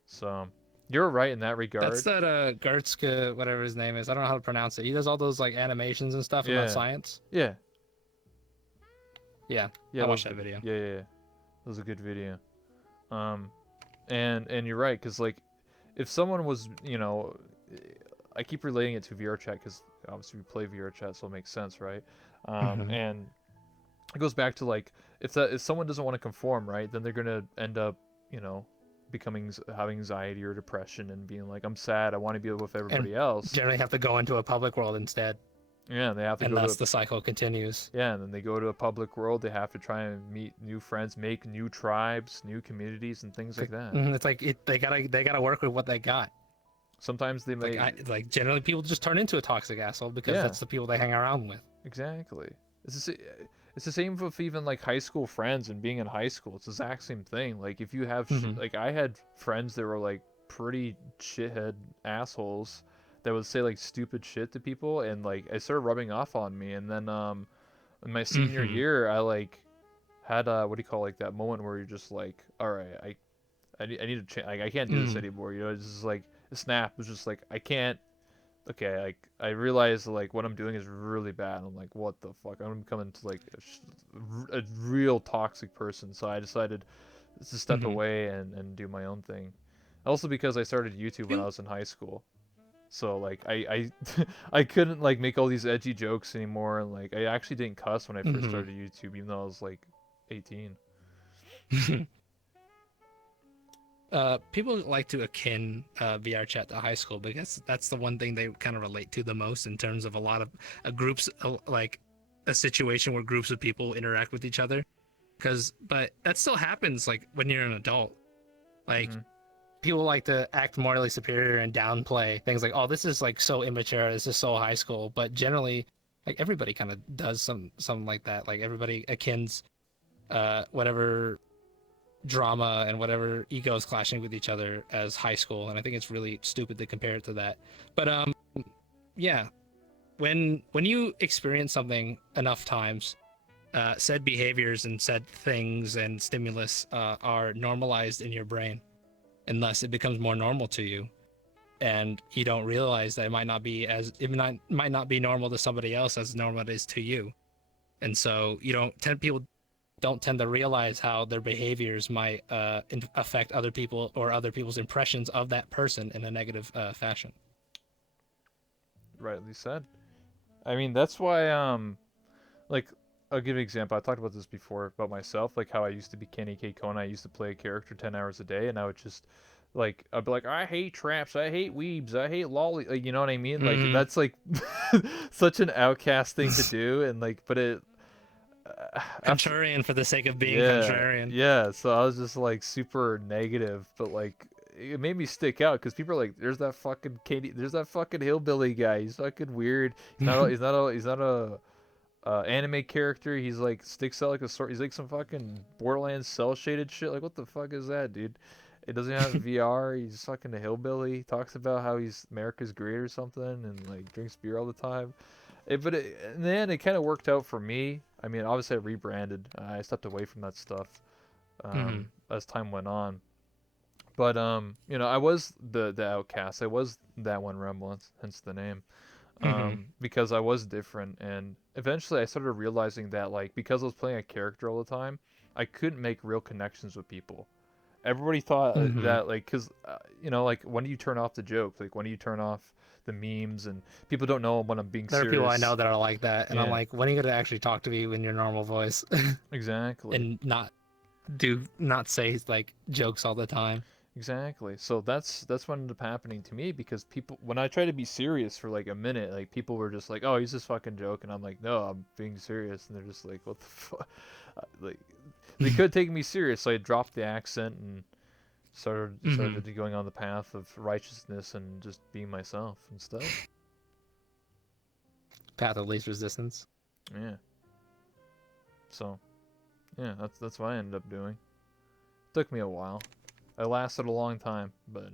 So you're right in that That's regard. that Gertzka, whatever his name is. I don't know how to pronounce it. He does all those like animations and stuff about Yeah, science. yeah, Yeah, yeah. I That was watched that good. video. Yeah, yeah, yeah. That was a good video. Um, and you're right because like if someone was I keep relating it to VR chat because obviously we play VR chat, so it makes sense, right? Hmm. And it goes back to like if someone doesn't want to conform, right, then they're gonna end up you know becoming having anxiety or depression and being like I'm sad, I want to be with And everybody else. generally have to go into a public world instead, Yeah, they have to and go thus to the cycle continues. yeah, and then they go to a public world. They have to try and meet new friends, make new tribes, new communities, and things like that. It's like they gotta work with what they got. Sometimes they Like may, like generally people just turn into a toxic asshole because yeah, that's the people they hang around with. exactly. It's the, it's the same with even like high school friends and being in high school. It's the exact same thing. Like if you have Hmm. like I had friends that were like pretty shithead assholes that would say like stupid shit to people, and like it started rubbing off on me. And then in my senior Hmm. year, I like had what do you call like that moment where you're just like, all right, I need to change. Like I can't do this Mm. anymore. You know, it's just like a snap. It was just like I can't. Okay, like I realize like what I'm doing is really bad. I'm like, what the fuck? I'm becoming to like a real toxic person. So I decided to step Hmm. away and do my own thing. Also because I started YouTube when I You. was in high school. So like I couldn't like make all these edgy jokes anymore, and like I actually didn't cuss when I first Hmm. started YouTube, even though I was like 18. People like to akin VR chat to high school because that's the one thing they kind of relate to the most in terms of a lot of groups, like a situation where groups of people interact with each other. But that still happens like when you're an adult. Like Mm-hmm. people like to act morally superior and downplay things like, oh, this is like so immature, this is so high school. But generally, like everybody kind of does something like that. Like everybody akins whatever drama and whatever egos clashing with each other as high school, and I think it's really stupid to compare it to that. But yeah, when you experience something enough times, said behaviors and said things and stimulus are normalized in your brain, and thus it becomes more normal to you, and you don't realize that it might not be normal to somebody else as normal it is to you, and so you don't tend people don't tend to realize how their behaviors might affect other people or other people's impressions of that person in a negative fashion. Rightly said. I mean, that's why like I'll give an example. I talked about this before about myself, like how I used to be Kenny K. Kona. I used to play a character 10 hours a day, and I would just like I'd be like, I hate traps, I hate weebs, I hate lolly. Like, you know what I mean? Like Mm-hmm. that's like such an outcast thing to do, and like, but it after Contrarian for the sake of being yeah, contrarian. yeah. So I was just like super negative, but like it made me stick out because people are like, "There's that fucking Katie, there's that fucking hillbilly guy. He's fucking weird. He's not a anime character. He's like sticks out like a sword. He's like some fucking Borderlands cell shaded shit. Like what the fuck is that, dude? It doesn't have VR. He's fucking a hillbilly. He talks about how he's America's great or something, and like drinks beer all the time. In the end, it kind of worked out for me. I mean, obviously I rebranded. I stepped away from that stuff Mm-hmm. as time went on. But I was the outcast. I was that one rebel, hence the name. Mm-hmm. Because I was different, and eventually I started realizing that like because I was playing a character all the time, I couldn't make real connections with people. Everybody thought Mm-hmm. that like because like when do you turn off the joke? Like when do you turn off the memes? And people don't know when I'm being There are people I know serious. that are like that, and I'm Yeah, like, when are you gonna actually talk to me in your normal voice exactly. and not say like jokes all the time? Exactly. So that's what ended up happening to me because people when I tried to be serious for like a minute, like people were just like, "Oh, he's just fucking joking." I'm like, "No, I'm being serious." And they're just like, "What the fuck?" Like they could take me serious. So I dropped the accent and Hmm. started going on the path of righteousness and just being myself instead. Path of least resistance. Yeah. So yeah, that's what I ended up doing. Took me a while. I lasted a long time, but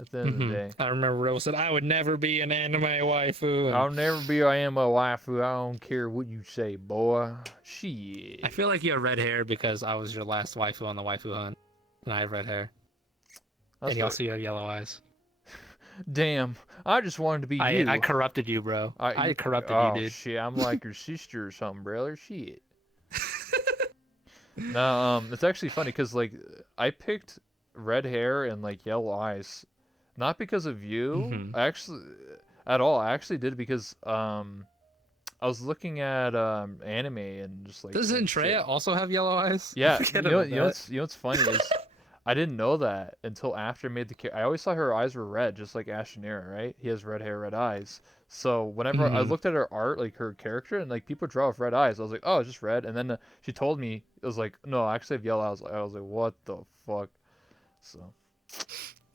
at the end of the day, I remember Ro said, "I would never be an anime waifu," and I'll never be I am a waifu. I don't care what you say, boy. I Shit. feel like you have red hair because I was your last waifu on the waifu hunt, and I have red hair, That's and you fair. also you have yellow eyes. Damn. I just wanted to be I you. corrupted you, bro. I corrupted you, Oh dude. shit, I'm like your sister or something, brother. Shit. No, it's actually funny because like I picked red hair and like yellow eyes, not because of you. Hmm. I actually at all. I actually did it because I was looking at anime and just like Doesn't and shit. Treya also have yellow eyes? I Yeah, forget about that. you know what's funny is I didn't know that until after I made I always thought her eyes were red, just like Ashinera, right? He has red hair, red eyes. So whenever I Hmm. looked at her art, like her character, and like people draw with red eyes, I was like, oh, it's just red. And then she told me it was like, no, I actually have yellow eyes. I was like, what the fuck? So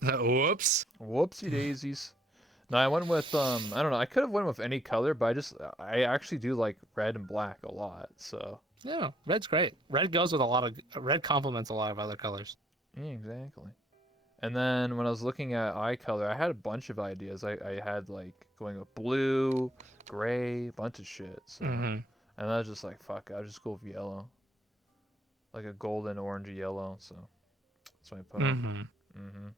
Whoops. whoopsie daisies. No, I went with I don't know. I could have went with any color, but I actually do like red and black a lot. So Yeah, red's great. Red goes with a lot of red complements a lot of other colors. yeah, exactly. And then when I was looking at eye color, I had a bunch of ideas. I had like going with blue, gray, bunch of shit. So, Hmm. and I was just like, fuck, I'll just go with yellow, like a golden, orange, yellow. So that's what I put on. Hmm. Mhm.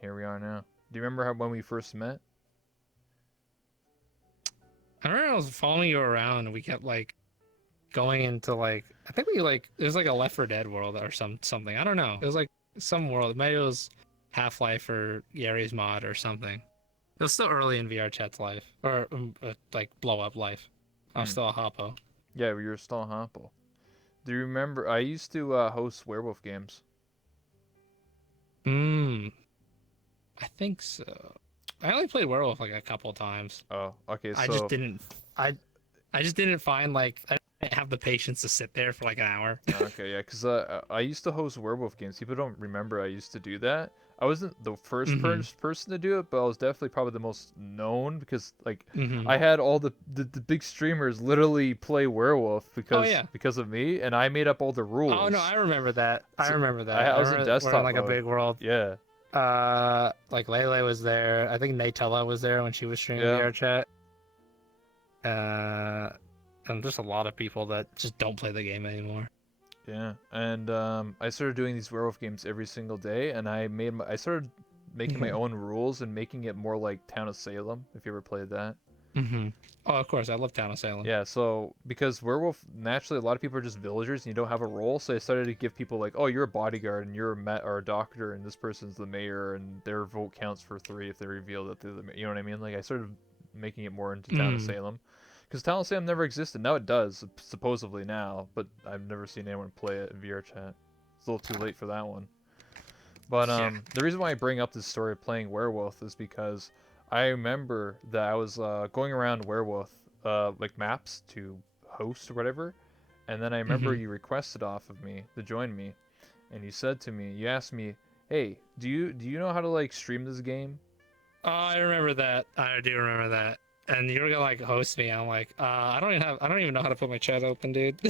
Here we are now. Do you remember when we first met? I remember I was following you around and we kept like going into like I think we like it was like a Left 4 Dead world or something. I don't know. It was like some world. Maybe it was Half Life or Yari's mod or something. It was still early in VR chat's life or like blow up life. I was Hmm. still a hoppo. Yeah, we were still Hopple. Do you remember? I used to host werewolf games. Hmm. I think so. I only played werewolf like a couple times. Oh, okay. I just So didn't. I I just didn't find like I didn't have the patience to sit there for like an hour. okay, yeah, because I used to host werewolf games. People don't remember I used to do that. I wasn't the first Hmm. person to do it, but I was definitely probably the most known because like Hmm. I had all the big streamers literally play werewolf Oh yeah. because of me, and I made up all the Oh no, rules. I remember that. I So remember that. I I was in remember we're in desktop like a mode. big world. Yeah, Like Lele was there. I think Natella was there when she was streaming yeah, VR chat. Uh, and just a lot of people that just don't play the game anymore. yeah. And I started doing these werewolf games every single day, and I started making my Hmm. own rules and making it more like Town of Salem. If you ever played that. Hmm. Oh, of course, I love Town of Salem. Yeah, so because werewolf naturally a lot of people are just villagers and you don't have a role, so I started to give people like, oh, you're a bodyguard and you're a met or a doctor and this person's the mayor and their vote counts for 3 if they reveal that they're the you know what I mean? Like I started making it more into Town of Mm. Salem, because Town of Salem never existed. Now it does supposedly now, but I've never seen anyone play it in VR chat. It's a little too late for that one. But Yeah. the reason why I bring up this story of playing werewolf is because I remember that I was going around werewolf like maps to host or whatever, and then I remember Hmm. you requested off of me to join me, and you said to me, you asked me, "Hey, do you know how to like stream this game?" Oh, I remember that. I do remember that. And you were gonna like host me. I'm like, I don't even know how to put my chat open, dude.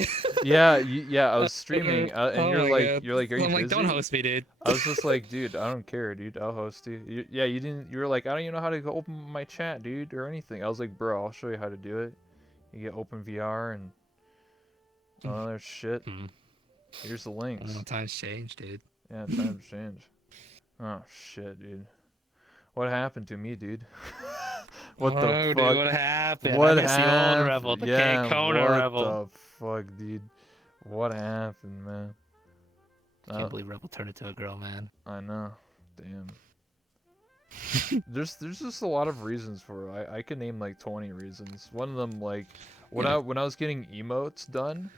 Yeah, yeah, I was streaming, and Oh my god. you're like, "Are you I'm like, don't busy?" host me, dude. I was just like, "Dude, I don't care, dude. I'll host you." Yeah, you didn't. You were like, "I don't even know how to open my chat, dude, or anything." I was like, "Bro, I'll show you how to do it. You get Open VR and all other shit. Mm. Here's the links." Times change, dude. Yeah, times change. Oh shit, dude. What happened to me, dude? What the Oh, dude, fuck? what happened? I What miss the old happened? Rebel, the Yeah, Kona what Rebel. the fuck, dude? What happened, man? Can't Uh, believe Rebel turned into a girl, man. I know. Damn. There's just a lot of reasons for it. I can name like 20 reasons. One of them like Yeah. when I was getting emotes done,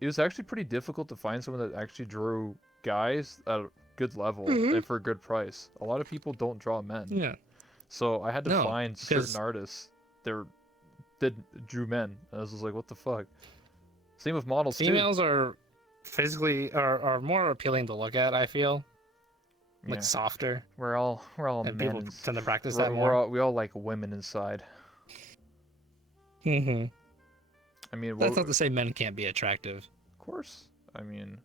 it was actually pretty difficult to find someone that actually drew guys at a good level Hmm. and for a good price. A lot of people don't draw men. Yeah. So I had to No, find certain because artists that drew men. And I was just like, what the fuck? Same with models too. females are physically are more appealing to look at. I feel like Yeah, softer, we're all and men people and tend to practice that more. we all like women inside. Hmm. I mean, That's not to say men can't be attractive. of course. I mean,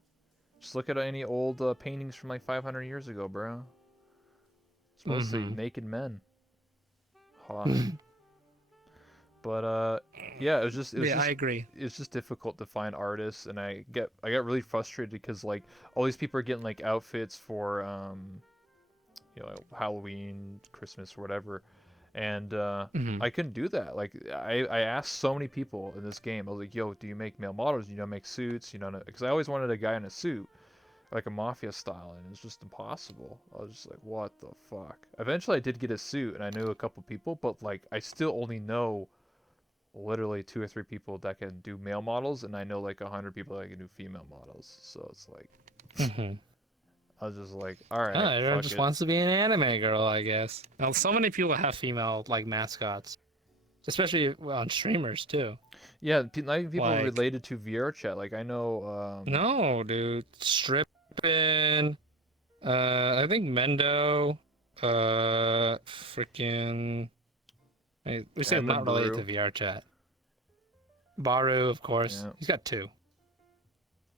just look at any old paintings from like 500 years ago, bro. It's mostly Hmm. naked men. Hot. But yeah, Yeah, I agree. it's just difficult to find artists, and I get really frustrated because like all these people are getting like outfits for Halloween, Christmas, or whatever, and Hmm. I couldn't do that. Like I asked so many people in this game. I was like, "Yo, do you make male models? Do you know make suits? You know?" Because I always wanted a guy in a suit, like a mafia style, and it's just impossible. I was just like, "What the fuck?" Eventually, I did get a suit, and I knew a couple people, but like I still only know literally two or three people that can do male models, and I know like 100 people that can do female models. So it's like Hmm. I was just like, all Oh, right, everyone fuck just it. wants to be an anime girl, I guess. Now, so many people have female like mascots, especially on streamers too. Yeah, not even people Like, related to VR chat. Like I know, no, dude, Strippin. I think Mendo. Freaking. We say Emma not related to Brew. VR chat. Baru, of course. Yeah. He's got two,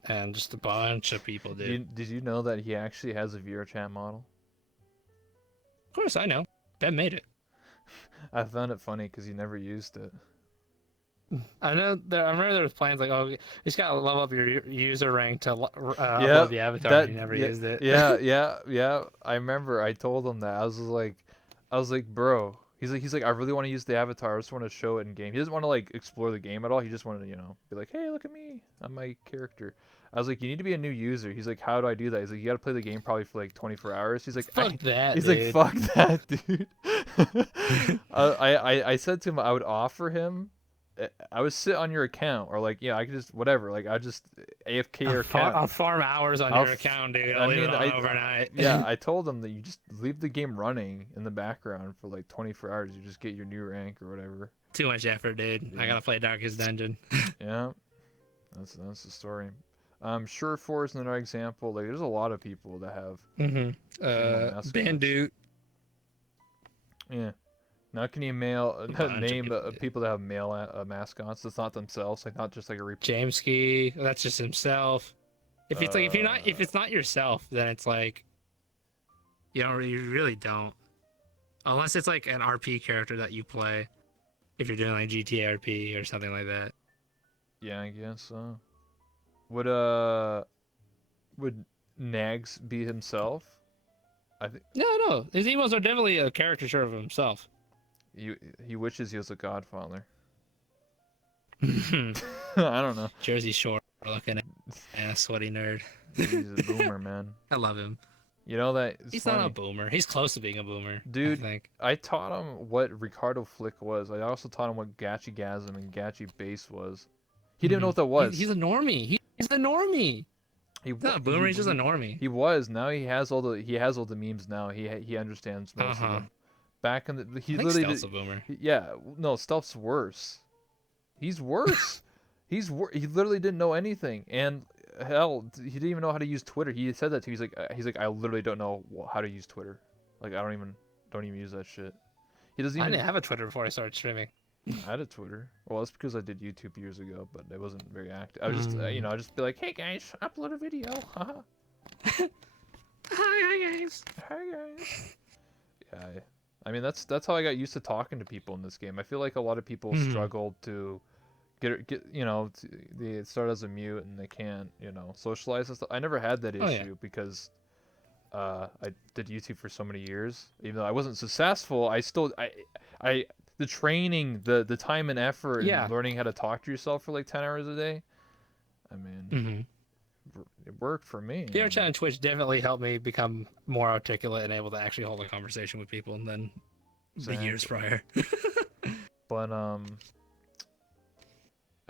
and just a bunch of people, dude. Did you know that he actually has a VR chat model? Of course, I know. Ben made it. I found it funny because he never used it. I know. I remember there was plans like, oh, you just gotta level up your user rank to Yeah, upload the avatar, and that he never yeah used it. yeah. I remember I told him that. I was like, bro. He's like, I really want to use the avatar. I just want to show it in game. He doesn't want to like explore the game at all. He just wanted to, be like, hey, look at me. I'm my character. I was like, you need to be a new user. He's like, how do I do that? He's like, you got to play the game probably for like 24 hours. Fuck that, He's like, dude. fuck that, dude. I said to him I would offer him. I would sit on your account or like I could just whatever. Like I just AFK your account. I'll farm hours on I'll your f- account, dude. I I'll leave it mean, on overnight. yeah, I told them that you just leave the game running in the background for like 24 hours. You just get your new rank or whatever. Too much effort, dude. I Yeah, gotta play Darkest Dungeon. yeah, that's the story. Sure, for is another example. Like, there's a lot of people that have Hmm. female mascots. Bandit. Yeah. Now, can you mail A bunch of name people, dude. people that have male mascots? That's not themselves, like not just like a Jameski. That's just himself. If it's like if it's not yourself, then it's like you really don't. Unless it's like an RP character that you play. If you're doing like GTA RP or something like that. Yeah, I guess so. Would would Nags be himself? I think No. His emos are definitely a caricature of himself. he wishes he was a godfather. I don't know. Jersey Shore looking ass sweaty nerd. He's a boomer, man. I love him. You know that it's He's funny. not a boomer. He's close to being a boomer. I Dude, think. I taught him what Ricardo Flick was. I also taught him what Gachi Gasm and Gachi Bass was. He didn't know what that was. He's a normie. He's a normie. He He's not a boomer. He's just a normie. he was. Now he has all the memes now. He understands most of them. Back in the he I think literally Stealth's a boomer. yeah, no, Stealth's worse. He's worse. He literally didn't know anything, and hell, he didn't even know how to use Twitter. He said that too. He's like I literally don't know how to use Twitter. Like I don't even use that shit. He doesn't I even. didn't have a Twitter before I started streaming. I had a Twitter. Well, that's because I did YouTube years ago, but I wasn't very active. I was just I just be like, hey guys, upload a video. Haha. Hi guys. Hi guys. Yeah. I mean that's how I got used to talking to people in this game. I feel like a lot of people struggle to get they start as a mute and they can't socialize and stuff. I never had that issue because I did YouTube for so many years. Even though I wasn't successful, I still I the training, the time and effort, and learning how to talk to yourself for like 10 hours a day. I mean, it worked for me. VR chat and Twitch definitely helped me become more articulate and able to actually hold a conversation with people than the years prior. But I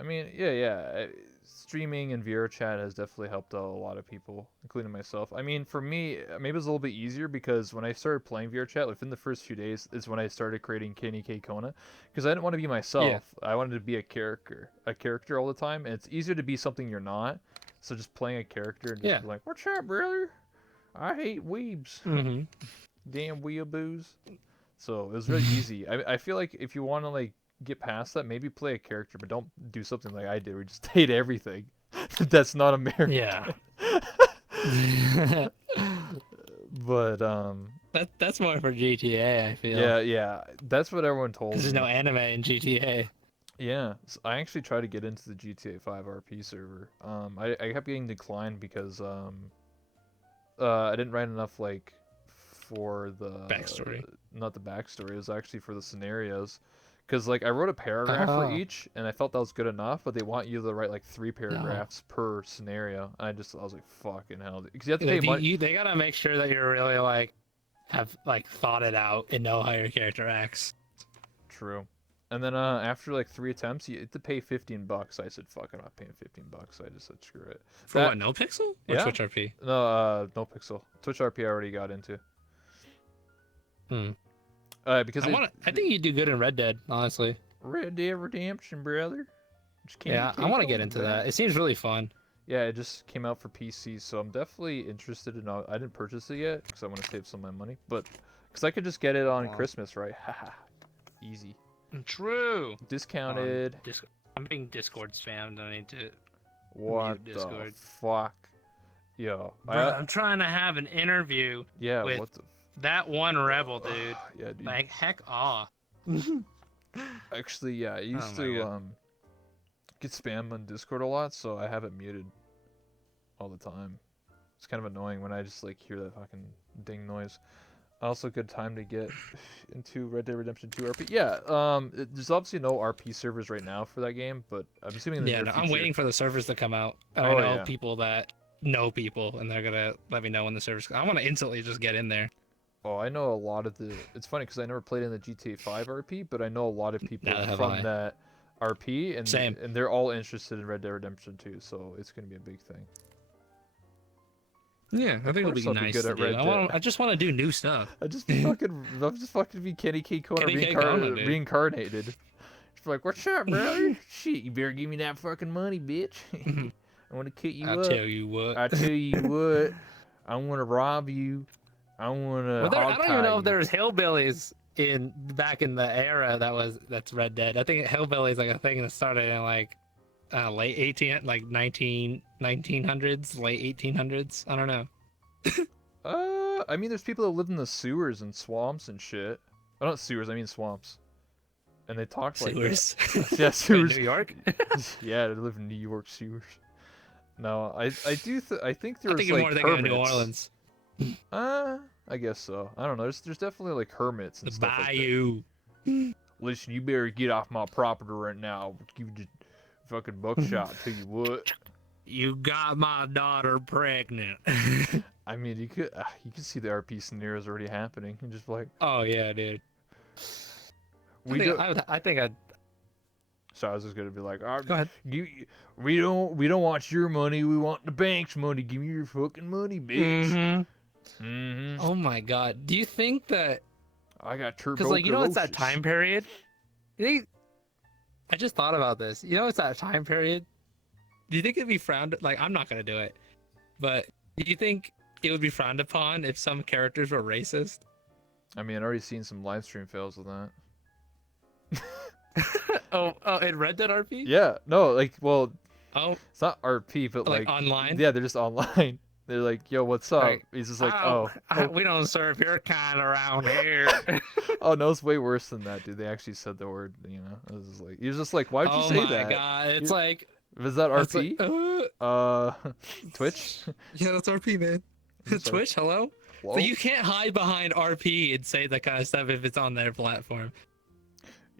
mean, yeah. Streaming and VR chat has definitely helped out a lot of people, including myself. I mean, for me, maybe it's a little bit easier because when I started playing VR chat, within the first few days, is when I started creating Kenny K Kona, because I didn't want to be myself. I wanted to be a character all the time, and it's easier to be something you're not. So just playing a character and just Yeah. be like, "What's up, brother? I hate weebs, Mm-hmm. damn weeaboos." So it was really easy. I feel like if you want to like get past that, maybe play a character, but don't do something like I did, where you just hate everything that's not Yeah. American. But That's more for GTA, I feel. yeah, yeah, that's what everyone told Because there's no me. anime in GTA. Yeah, I actually tried to get into the GTA 5 RP server. I kept getting declined because I didn't write enough like for the Backstory. not the backstory. It was actually for the scenarios. Because like I wrote a paragraph for Oh. each, and I felt that was good enough. But they want you to write like 3 No. paragraphs per scenario. And I was like, fucking hell, because you have to pay Like, money. they gotta make sure that you're really like have like thought it out and know how your character acts. True. And then after like 3 attempts, you have to pay $15. I said, fuck, I'm not paying $15. So I just said, screw it. For That what? No pixel or yeah. Twitch RP? No, no Pixel. Twitch RP I already got into. Hmm. Because I think you do good in Red Dead, honestly. Red Dead Redemption, brother. Just can't Yeah, I take want to on get the into back. that. It seems really fun. Yeah, it just came out for PC, so I'm definitely interested in. I didn't purchase it yet because I want to save some of my money, but because I could just get it on Wow. Christmas, right? Haha, easy, True. discounted. I'm being Discord spammed. I need to What mute the Discord. fuck? Yo, Bro, I'm trying to have an interview yeah, with what the that one rebel dude. yeah, dude. Like heck off. Actually, yeah, I Oh used my to god. get spam on Discord a lot, so I have it muted all the time. It's kind of annoying when I just like hear that fucking ding noise. Also, good time to get into Red Dead Redemption 2 RP. Yeah, there's obviously no RP servers right now for that game, but I'm assuming in the Yeah, near no, future. I'm waiting for the servers to come out. And Oh I know yeah. people that know people, and they're gonna let me know when the servers. I want to instantly just get in there. Oh, I know a lot of the. It's funny because I never played in the GTA 5 RP, but I know a lot of people Neither have from I. that RP, Same. and they're all interested in Red Dead Redemption 2, so it's gonna be a big thing. Yeah, I Of think it'll course, be I'll be nice good to at do. Red Dead. I just want to do new stuff. I'll just fucking be Kenny K. Kona Kenny K. Kona, dude. reincarnated. Just like, what's up, brother? Shit, you better give me that fucking money, bitch. I want to cut you I'll up. tell you what. I tell you what, I want to rob you. I want to I don't even know if you. there's hillbillies in back in the era that's Red Dead. I think hillbillies like a thing that started in like late 1900s, late 1800s. I don't know. I mean, there's people that live in the sewers and swamps and shit. Oh, not sewers, I mean swamps. And they talk like that. Sewers. Yeah, Wait, sewers. New York? Yeah, they live in New York sewers. No, I I think I there's think you're like more thinking of hermits. New Orleans. I guess so. I don't know. There's definitely like hermits and The stuff like that. bayou. Listen, you better get off my property right now. I'll give you the fucking buckshot. Tell you what. You got my daughter pregnant. I mean, you could see the RP scenarios already happening. And just like Oh yeah, dude. we do. I think I'd So I was just gonna be like, go ahead. we don't want your money. We want the bank's money. Give me your fucking money, bitch. Mm-hmm. Mm-hmm. Oh my god. Do you think that I got turbo. because like it's that time period? You think I just thought about this. It's that time period. Do you think it'd be frowned? Like, I'm not gonna do it, but do you think it would be frowned upon if some characters were racist? I mean, I've already seen some live stream fails with that. Oh, in Red Dead RP? Yeah, no, like, well, Oh, it's not RP, but like online? yeah, they're just online. They're like, yo, what's up? Right. He's just like, oh, we don't serve your kind around here. oh no, it's way worse than that, dude. They actually said the word, you know. It was just like, he was just like, why would you say Oh my that? god, it's like Was that it's RP? like, Twitch? yeah, that's RP, man. I'm sorry. Twitch, hello. Whoa. So you can't hide behind RP and say that kind of stuff if it's on their platform.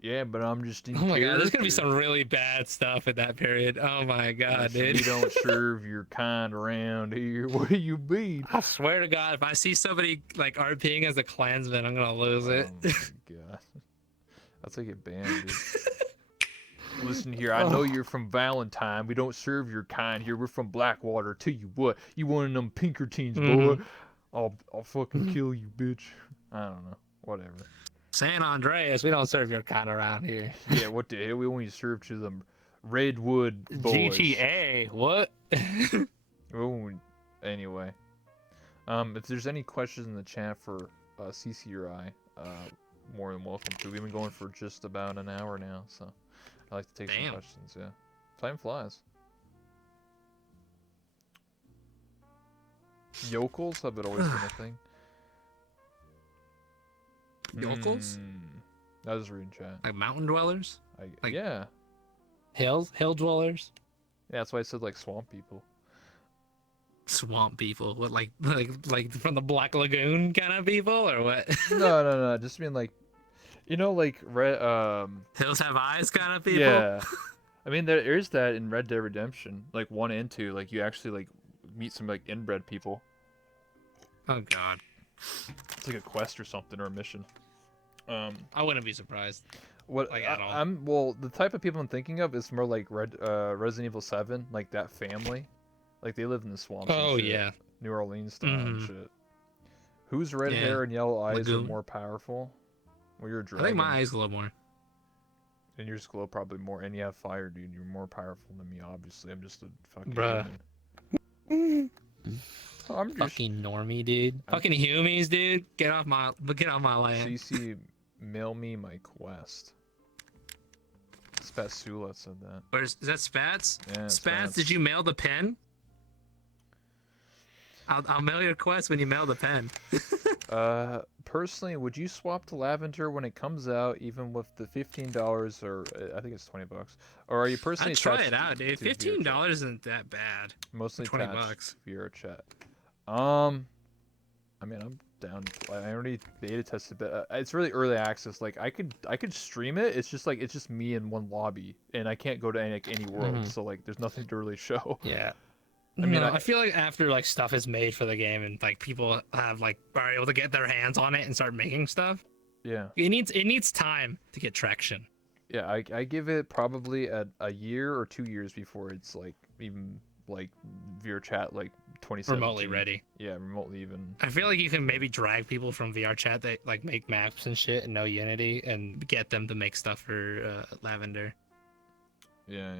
Yeah, but I'm just in Oh my god, there's gonna be character. some really bad stuff in that period. Oh my god, Listen, dude. we don't serve your kind around here. Where you been? I swear to God, if I see somebody like RPing as a Klansman, I'm gonna lose it. Oh my god. That's like a banned, dude. Listen here, I know you're from Valentine. We don't serve your kind here. We're from Blackwater. Tell you what, you one of them Pinkertons, boy. I'll fucking kill you, bitch. I don't know. Whatever. San Andreas, we don't serve your kind around here. Yeah, what the hell? We only serve to them Redwood boys. GTA, what? Ooh, anyway, if there's any questions in the chat for Cece or I, more than welcome to. We've been going for just about an hour now, so I like to take some Damn. questions. Yeah, time flies. Yokels have it always been a thing. Yokels? I was reading chat. Like mountain dwellers? Like- Yeah, Hill dwellers? yeah. That's why I said like swamp people. Swamp people? What, like from the Black Lagoon kind of people, or what? No. Just mean like, like red. Hills have eyes kind of people? Yeah. I mean, there is that in Red Dead Redemption, like 1 and 2. Like you actually like meet some like inbred people. Oh god. It's like a quest or something or a mission. I wouldn't be surprised. What Like, at all. I'm the type of people I'm thinking of is more like Resident Evil 7, like that family, like they live in the swamps. Oh and shit. yeah. New Orleans style and Mhm. shit. Whose red Yeah. hair and yellow eyes are Lagoon. more powerful? Well, you're a I dragon. think my eyes glow more. And yours glow probably more, and you have fire, dude. You're more powerful than me, obviously. I'm just a fucking Bruh. human. I'm just Fucking normie, dude. Fucking humies, dude. Get off my land. CC, mail me my quest. Spatsula said that. Is that Spats? Yeah, Spats, did you mail the pen? I'll mail your quest when you mail the pen. Personally, would you swap to Lavender when it comes out, even with the $15 or I think it's $20, or are you personally I'd try attached it out, dude. to VR chat? $15 isn't that bad. Mostly $20. attached to VR chat. I mean, I'm down. I already beta tested, but it's really early access. Like, I could stream it. It's just me in one lobby, and I can't go to any world. Mhm. So like, there's nothing to really show. Yeah. I mean, I feel like after like stuff is made for the game and like people have like are able to get their hands on it and start making stuff, Yeah, it needs time to get traction. yeah. I give it probably a year or 2 years before it's like even like VR chat like 2017. Remotely ready. Yeah, remotely even. I feel like you can maybe drag people from VR chat that like make maps and shit and know Unity and get them to make stuff for Lavender. Yeah.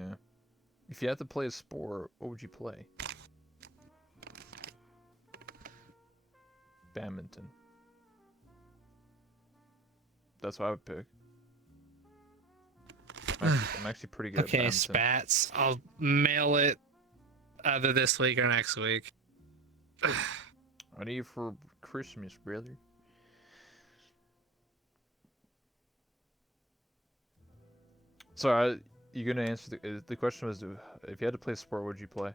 If you had to play a sport, what would you play? Badminton. That's what I would pick. I'm actually pretty good at Okay, badminton. Spats. I'll mail it either this week or next week. I need for Christmas, brother. So, you gonna answer the question was if you had to play a sport, what would you play?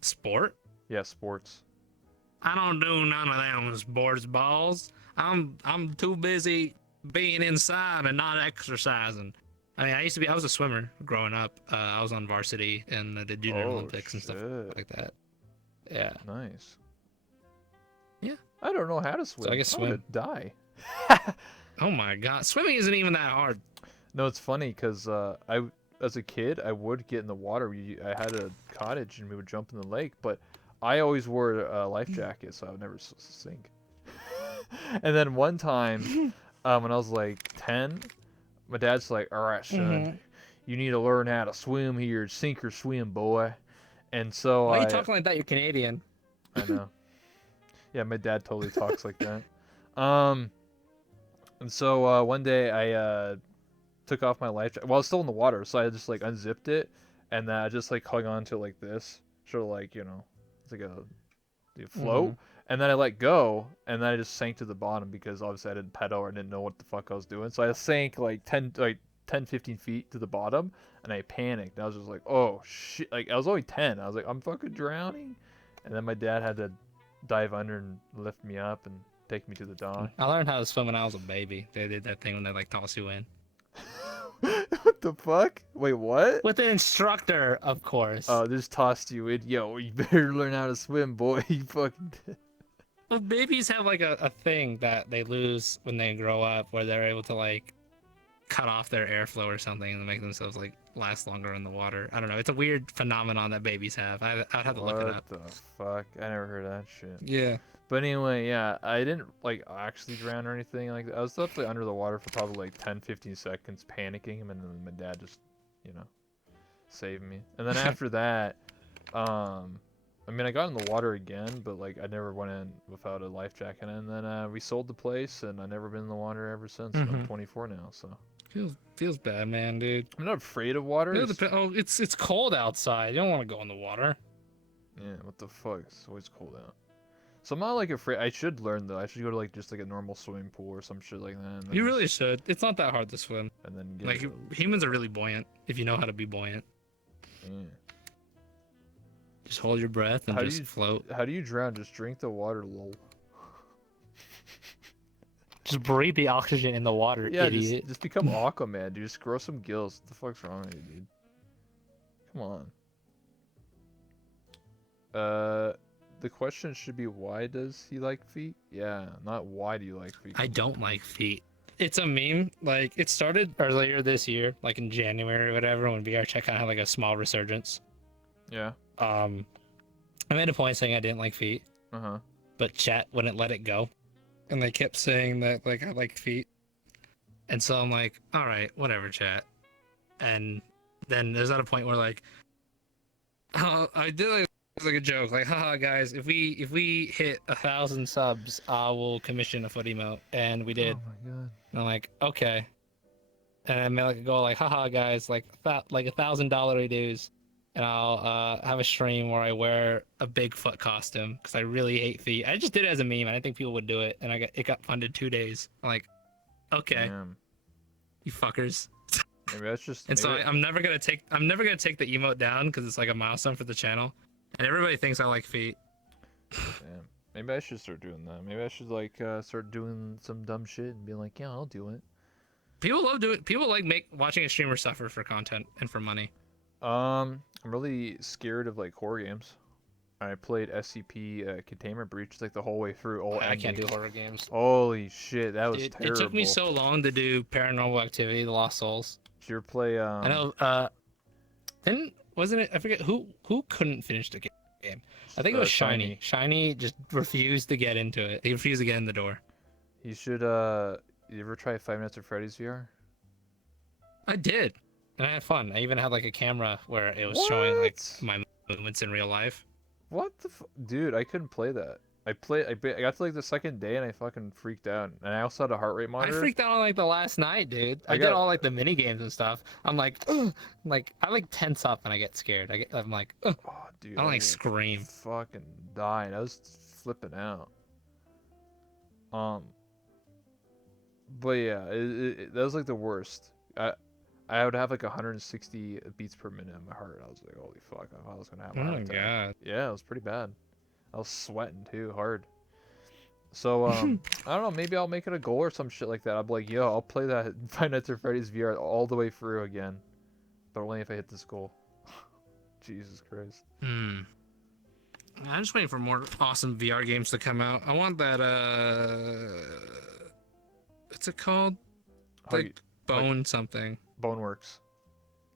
Sport? Yeah, sports. I don't do none of them sports balls. I'm too busy being inside and not exercising. I mean, I was a swimmer growing up. I was on varsity in the Junior Olympics and stuff shit. like that. Yeah. Nice. Yeah. I don't know how to swim. I guess I'm gonna die. Oh my god, swimming isn't even that hard. No, it's funny because as a kid, I would get in the water. I had a cottage and we would jump in the lake, but I always wore a life jacket, so I would never sink. And then one time, when I was like 10, my dad's like, "All right, son, you need to learn how to swim here, sink or swim, boy." And so Why are you talking like that? You're Canadian. I know. Yeah, my dad totally talks like that. And so one day I took off my life jacket. Well, I was still in the water, so I just like unzipped it, and then I just like hung on to it like this, sort of like it's like a float. And then I let go, and then I just sank to the bottom because obviously I didn't pedal or I didn't know what the fuck I was doing. So I sank like 10, 15 feet to the bottom, and I panicked. I was just like, oh shit! Like I was only 10. I was like, I'm fucking drowning. And then my dad had to dive under and lift me up and take me to the dock. I learned how to swim when I was a baby. They did that thing when they like toss you in. What the fuck? Wait, what? With the instructor, of course. Oh, they just tossed you in. Yo, you better learn how to swim, boy. You fucking. Well, babies have like a thing that they lose when they grow up where they're able to like cut off their airflow or something and make themselves like last longer in the water. I don't know. It's a weird phenomenon that babies have. I'd have to look it up. What the fuck? I never heard of that shit. Yeah. But anyway, yeah, I didn't like actually drown or anything like that. I was definitely under the water for probably like 10, 15 seconds panicking, and then my dad just, saved me. And then after that, I mean, I got in the water again, but like I never went in without a life jacket. And then we sold the place, and I've never been in the water ever since. And I'm Mm-hmm. 24 now, so Feels bad, man, dude. I'm not afraid of water. Oh, it's cold outside. You don't want to go in the water. Yeah, what the fuck? It's always cold out. So I'm not like afraid. I should learn though. I should go to like just like a normal swimming pool or some shit like that. And then You really should. It's not that hard to swim. And then get Like humans are really buoyant if you know how to be buoyant. Yeah. Just hold your breath and just float. How do you drown? Just drink the water, lol. Just breathe the oxygen in the water, Yeah, idiot. just become Aquaman, dude. Just grow some gills. What the fuck's wrong with you, dude? Come on. The question should be why does he like feet? Yeah, not why do you like feet. I don't like feet. It's a meme. Like it started earlier this year, like in January or whatever, when VR Chat kind of had like a small resurgence. Yeah. I made a point saying I didn't like feet, Uh-huh. but chat wouldn't let it go, and they kept saying that like I like feet, and so I'm like, all right, whatever, chat. And then there's at a point where like, I did like. It's like a joke, like, haha, guys, if we hit 1,000 subs, I will commission a foot emote, and we did. Oh my god. And I'm like, okay. And I made like a goal, like, haha, guys, like $1,000 dues, and I'll have a stream where I wear a Bigfoot costume because I really hate feet. I just did it as a meme. I didn't think people would do it, and it got funded 2 days. I'm like, okay, Damn. you fuckers. Maybe that's just. And so I'm never gonna take the emote down because it's like a milestone for the channel. And everybody thinks I like feet. Damn. Maybe I should start doing that. Maybe I should like start doing some dumb shit and be like, yeah, I'll do it. People love doing. People like watching a streamer suffer for content and for money. I'm really scared of like horror games. I played SCP Containment Breach like the whole way through. All I can't do endings. horror games. Holy shit, that was It terrible. took me so long to do Paranormal Activity: The Lost Souls. Did you ever play? I know. Wasn't it? I forget who couldn't finish the game. I think it was Shiny. Shiny just refused to get into it. He refused to get in the door. You should. You ever try Five Nights at Freddy's VR? I did, and I had fun. I even had like a camera where it was showing like my movements in real life. What the dude? I couldn't play that. I got to like the second day and I fucking freaked out. And I also had a heart rate monitor. I freaked out on like the last night, dude. I did all like the mini games and stuff. I'm like, ugh. Like I like tense up and I get scared. I'm like, ugh. Oh, dude. I like scream. Fucking dying. I was flipping out. But yeah, that was like the worst. I would have like 160 beats per minute in my heart. I was like, holy fuck, I thought I was gonna have a heart attack. God. Yeah, it was pretty bad. I was sweating too hard. So I don't know, maybe I'll make it a goal or some shit like that. I'll be like, yo, I'll play that Five Nights at Freddy's VR all the way through again, but only if I hit this goal. Jesus Christ. I'm just waiting for more awesome VR games to come out. I want that what's it called? Like Bone something. Boneworks.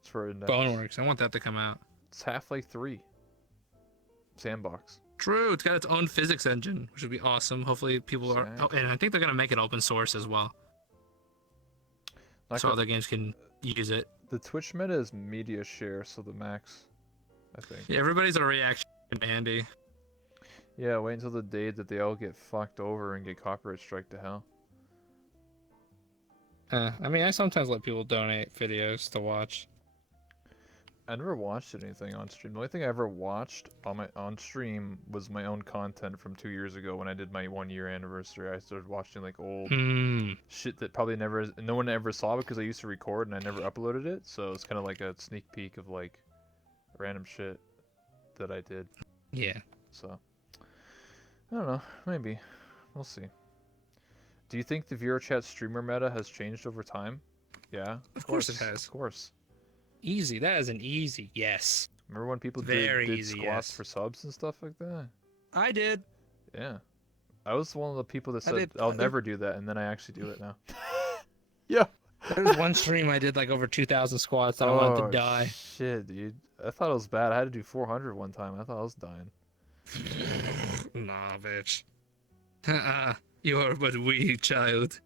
It's for Index. Boneworks. I want that to come out. It's Half-Life 3. Sandbox. True, it's got its own physics engine, which would be awesome. Hopefully people are and I think they're gonna make it open source as well. So other games can use it. The Twitch meta is media share, so the max, I think. Yeah, everybody's a reaction Andy. Yeah, wait until the day that they all get fucked over and get copyright strike to hell. I mean, I sometimes let people donate videos to watch. I never watched anything on stream. The only thing I ever watched on stream was my own content from 2 years ago when I did my 1-year anniversary. I started watching like old shit that probably no one ever saw because I used to record and I never uploaded it. So it's kind of like a sneak peek of like random shit that I did. Yeah. So I don't know. Maybe we'll see. Do you think the VRChat streamer meta has changed over time? Yeah. Of course it has. Of course. Easy. That is an easy yes. Remember when people did squats for subs and stuff like that? I did. Yeah. I was one of the people that said, I'll never do that, and then I actually do it now. Yeah. There was one stream I did like over 2,000 squats and I wanted to die. Shit, dude. I thought it was bad. I had to do 400 one time. I thought I was dying. Nah, bitch. You are but a wee child.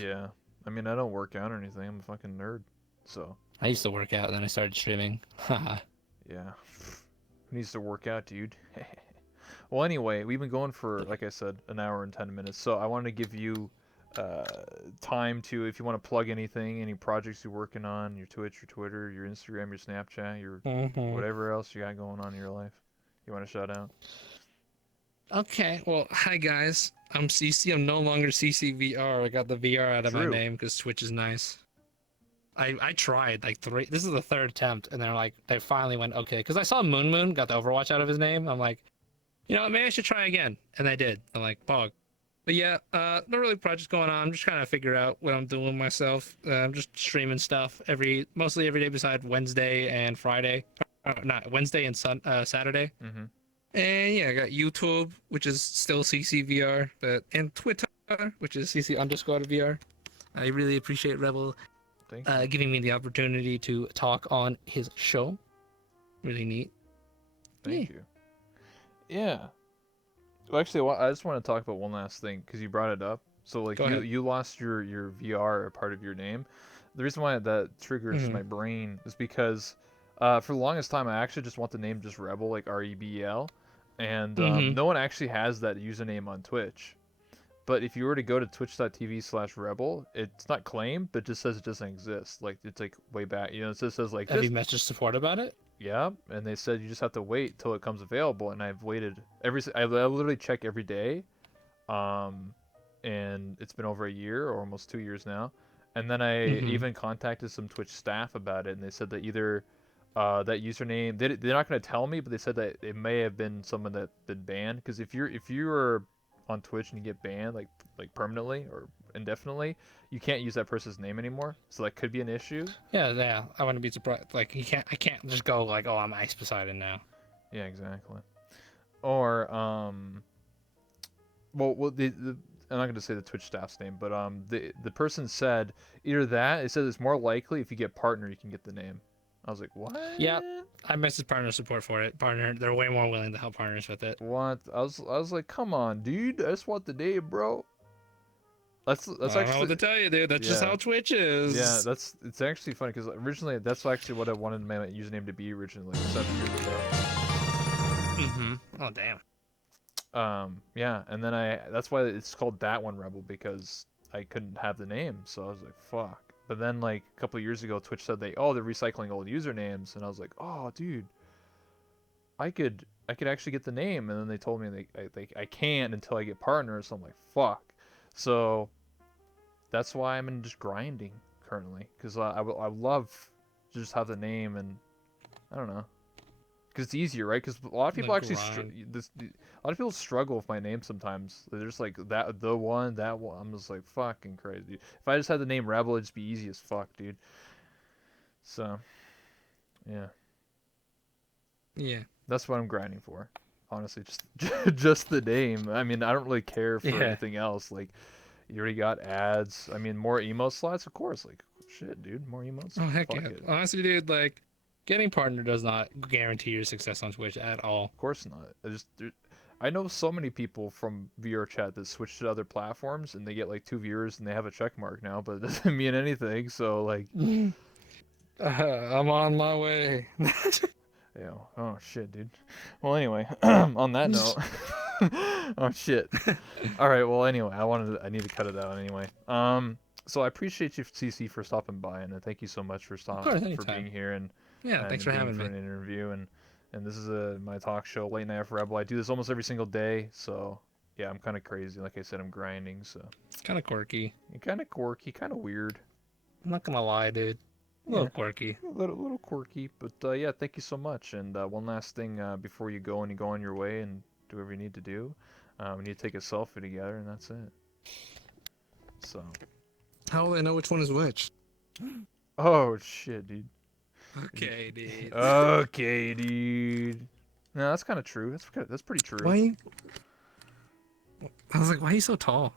Yeah. I mean, I don't work out or anything. I'm a fucking nerd. So. I used to work out and then I started streaming. Yeah. Who needs to work out, dude? Well, anyway, we've been going for, like I said, an hour and 10 minutes. So I wanted to give you uh, time to, if you want to plug anything, any projects you're working on, your Twitch, your Twitter, your Instagram, your Snapchat, your Hmm. whatever else you got going on in your life. You want to shout out? Okay, well, hi guys. I'm CC. I'm no longer CC VR. I got the VR out of my True. name because Twitch is nice. I tried like three. This is the third attempt, and they're like, they finally went okay. Because I saw Moon got the Overwatch out of his name. I'm like, you know, maybe I should try again, and I did. I'm like, pog. But yeah, no really projects going on. I'm just trying to figure out what I'm doing myself. I'm just streaming stuff mostly every day beside Wednesday and Friday. Not Wednesday and Saturday. Mm-hmm. And yeah, I got YouTube, which is still CCVR, and Twitter, which is CC underscore VR. I really appreciate Rebel Thank you. giving me the opportunity to talk on his show. Really neat. Thank you. Yeah. Well, actually, I just want to talk about one last thing because you brought it up. So, like, Go ahead. you lost your VR part of your name. The reason why that triggers Hmm. my brain is because for the longest time, I actually just want the name just Rebel, like REBEL, and Hmm. no one actually has that username on Twitch. But if you were to go to twitch.tv/rebel, it's not claimed, but it just says it doesn't exist. Like, it's like way back. You know, it just says like Have this. you messaged support about it? Yeah, and they said you just have to wait till it comes available, and I've waited I literally check every day, um, and it's been over a year or almost 2 years now, and then I Hmm. even contacted some Twitch staff about it, and they said that either that username they're not going to tell me, but they said that it may have been someone that been banned because if you're on Twitch and you get banned like permanently or indefinitely, you can't use that person's name anymore, so that could be an issue. Yeah, yeah. I wouldn't be surprised. Like, I can't just go like, oh, I'm Ice Poseidon now. Yeah, exactly. Or well, I'm not going to say the Twitch staff's name, but the person said either that. It says it's more likely if you get partner, you can get the name. I was like, what? Yep. I messaged partner support for it. Partner, they're way more willing to help partners with it. What? I was like, come on, dude. I just want the name, bro. That's I don't know what actually to tell you, dude. That's just yeah how Twitch yeah. is. It's actually funny because originally that's actually what I wanted my username to be originally 7 years ago. Hmm. Oh, damn. Yeah, and then that's why it's called that one Rebel because I couldn't have the name, so I was like, fuck. But then like a couple of years ago, Twitch said they're recycling old usernames, and I was like, oh, dude, I could actually get the name, and then they told me I can't until I get partners. So I'm like, fuck. So that's why I'm in just grinding currently, because I love to just have the name, and I don't know. Because it's easier, right? Because a lot of The people actually grind. a lot of people struggle with my name sometimes. They're just like the one, that one. I'm just like fucking crazy. If I just had the name Rebel, it'd just be easy as fuck, dude. So yeah, Yeah. that's what I'm grinding for. Honestly, just just the name. I mean, I don't really care for Yeah. anything else. Like you already got ads. I mean, more emote slots, of course. Like shit, dude, more emotes. Oh, heck Fuck yeah. it. Honestly, dude, like, getting partner does not guarantee your success on Twitch at all. Of course not. I know so many people from VR chat that switch to other platforms and they get like 2 viewers and they have a check mark now, but it doesn't mean anything. So like, I'm on my way. oh shit, dude. Well, anyway, on that note, oh shit. All right. Well, anyway, I need to cut it out anyway. So I appreciate you, CC, for stopping by, and thank you so much Of course, for being anytime. here Yeah, thanks and for being having for me. an interview and this is my talk show, Late Night for Rebel. I do this almost every single day, so yeah, I'm kind of crazy. Like I said, I'm grinding, so Kind of quirky. kind of quirky, kind of weird. I'm not gonna lie, dude. A little Yeah, quirky. a little quirky, but yeah, thank you so much. And one last thing before you go and you go on your way and do whatever you need to do, we need to take a selfie together, and that's it. So, How will I know which one is which? oh shit, dude. Okay, dude. Okay, dude. No, that's kind of true. That's pretty true. Why? I was like, why are you so tall?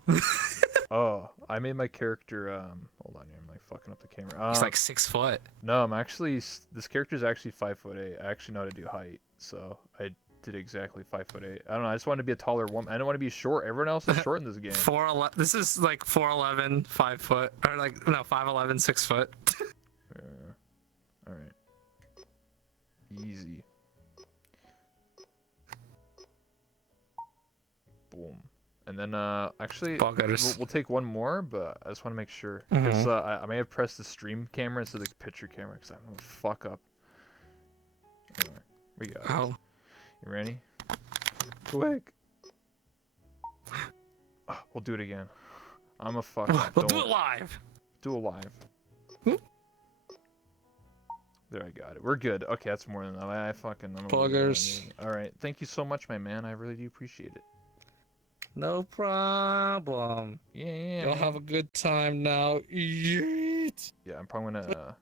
Oh, I made my character. Hold on here. I'm like fucking up the camera. He's like 6 foot. No, I'm actually. This character is actually 5'8". I actually know how to do height, so I did exactly 5'8". I don't know. I just wanted to be a taller woman. I don't want to be short. Everyone else is short in this game. 4'11". This is like 4'11", 5 foot, or like no 5'11", 6 foot. All right. Easy. And then actually Poggers. we'll take one more, but I just want to make sure because Mhm. I may have pressed the stream camera instead of the picture camera because I'm gonna fuck up. Anyway, we got it. Oh. You ready? Quick. We'll do it again. I'm a fuck up. We'll Don't do it live. do it live. Hmm? There, I got it. We're good. Okay, that's more than enough. I fucking I don't know what we got Poggers. here. All right, thank you so much, my man. I really do appreciate it. No problem. Yeah, Y'all have man. a good time now. Yeet. Yeah, I'm probably gonna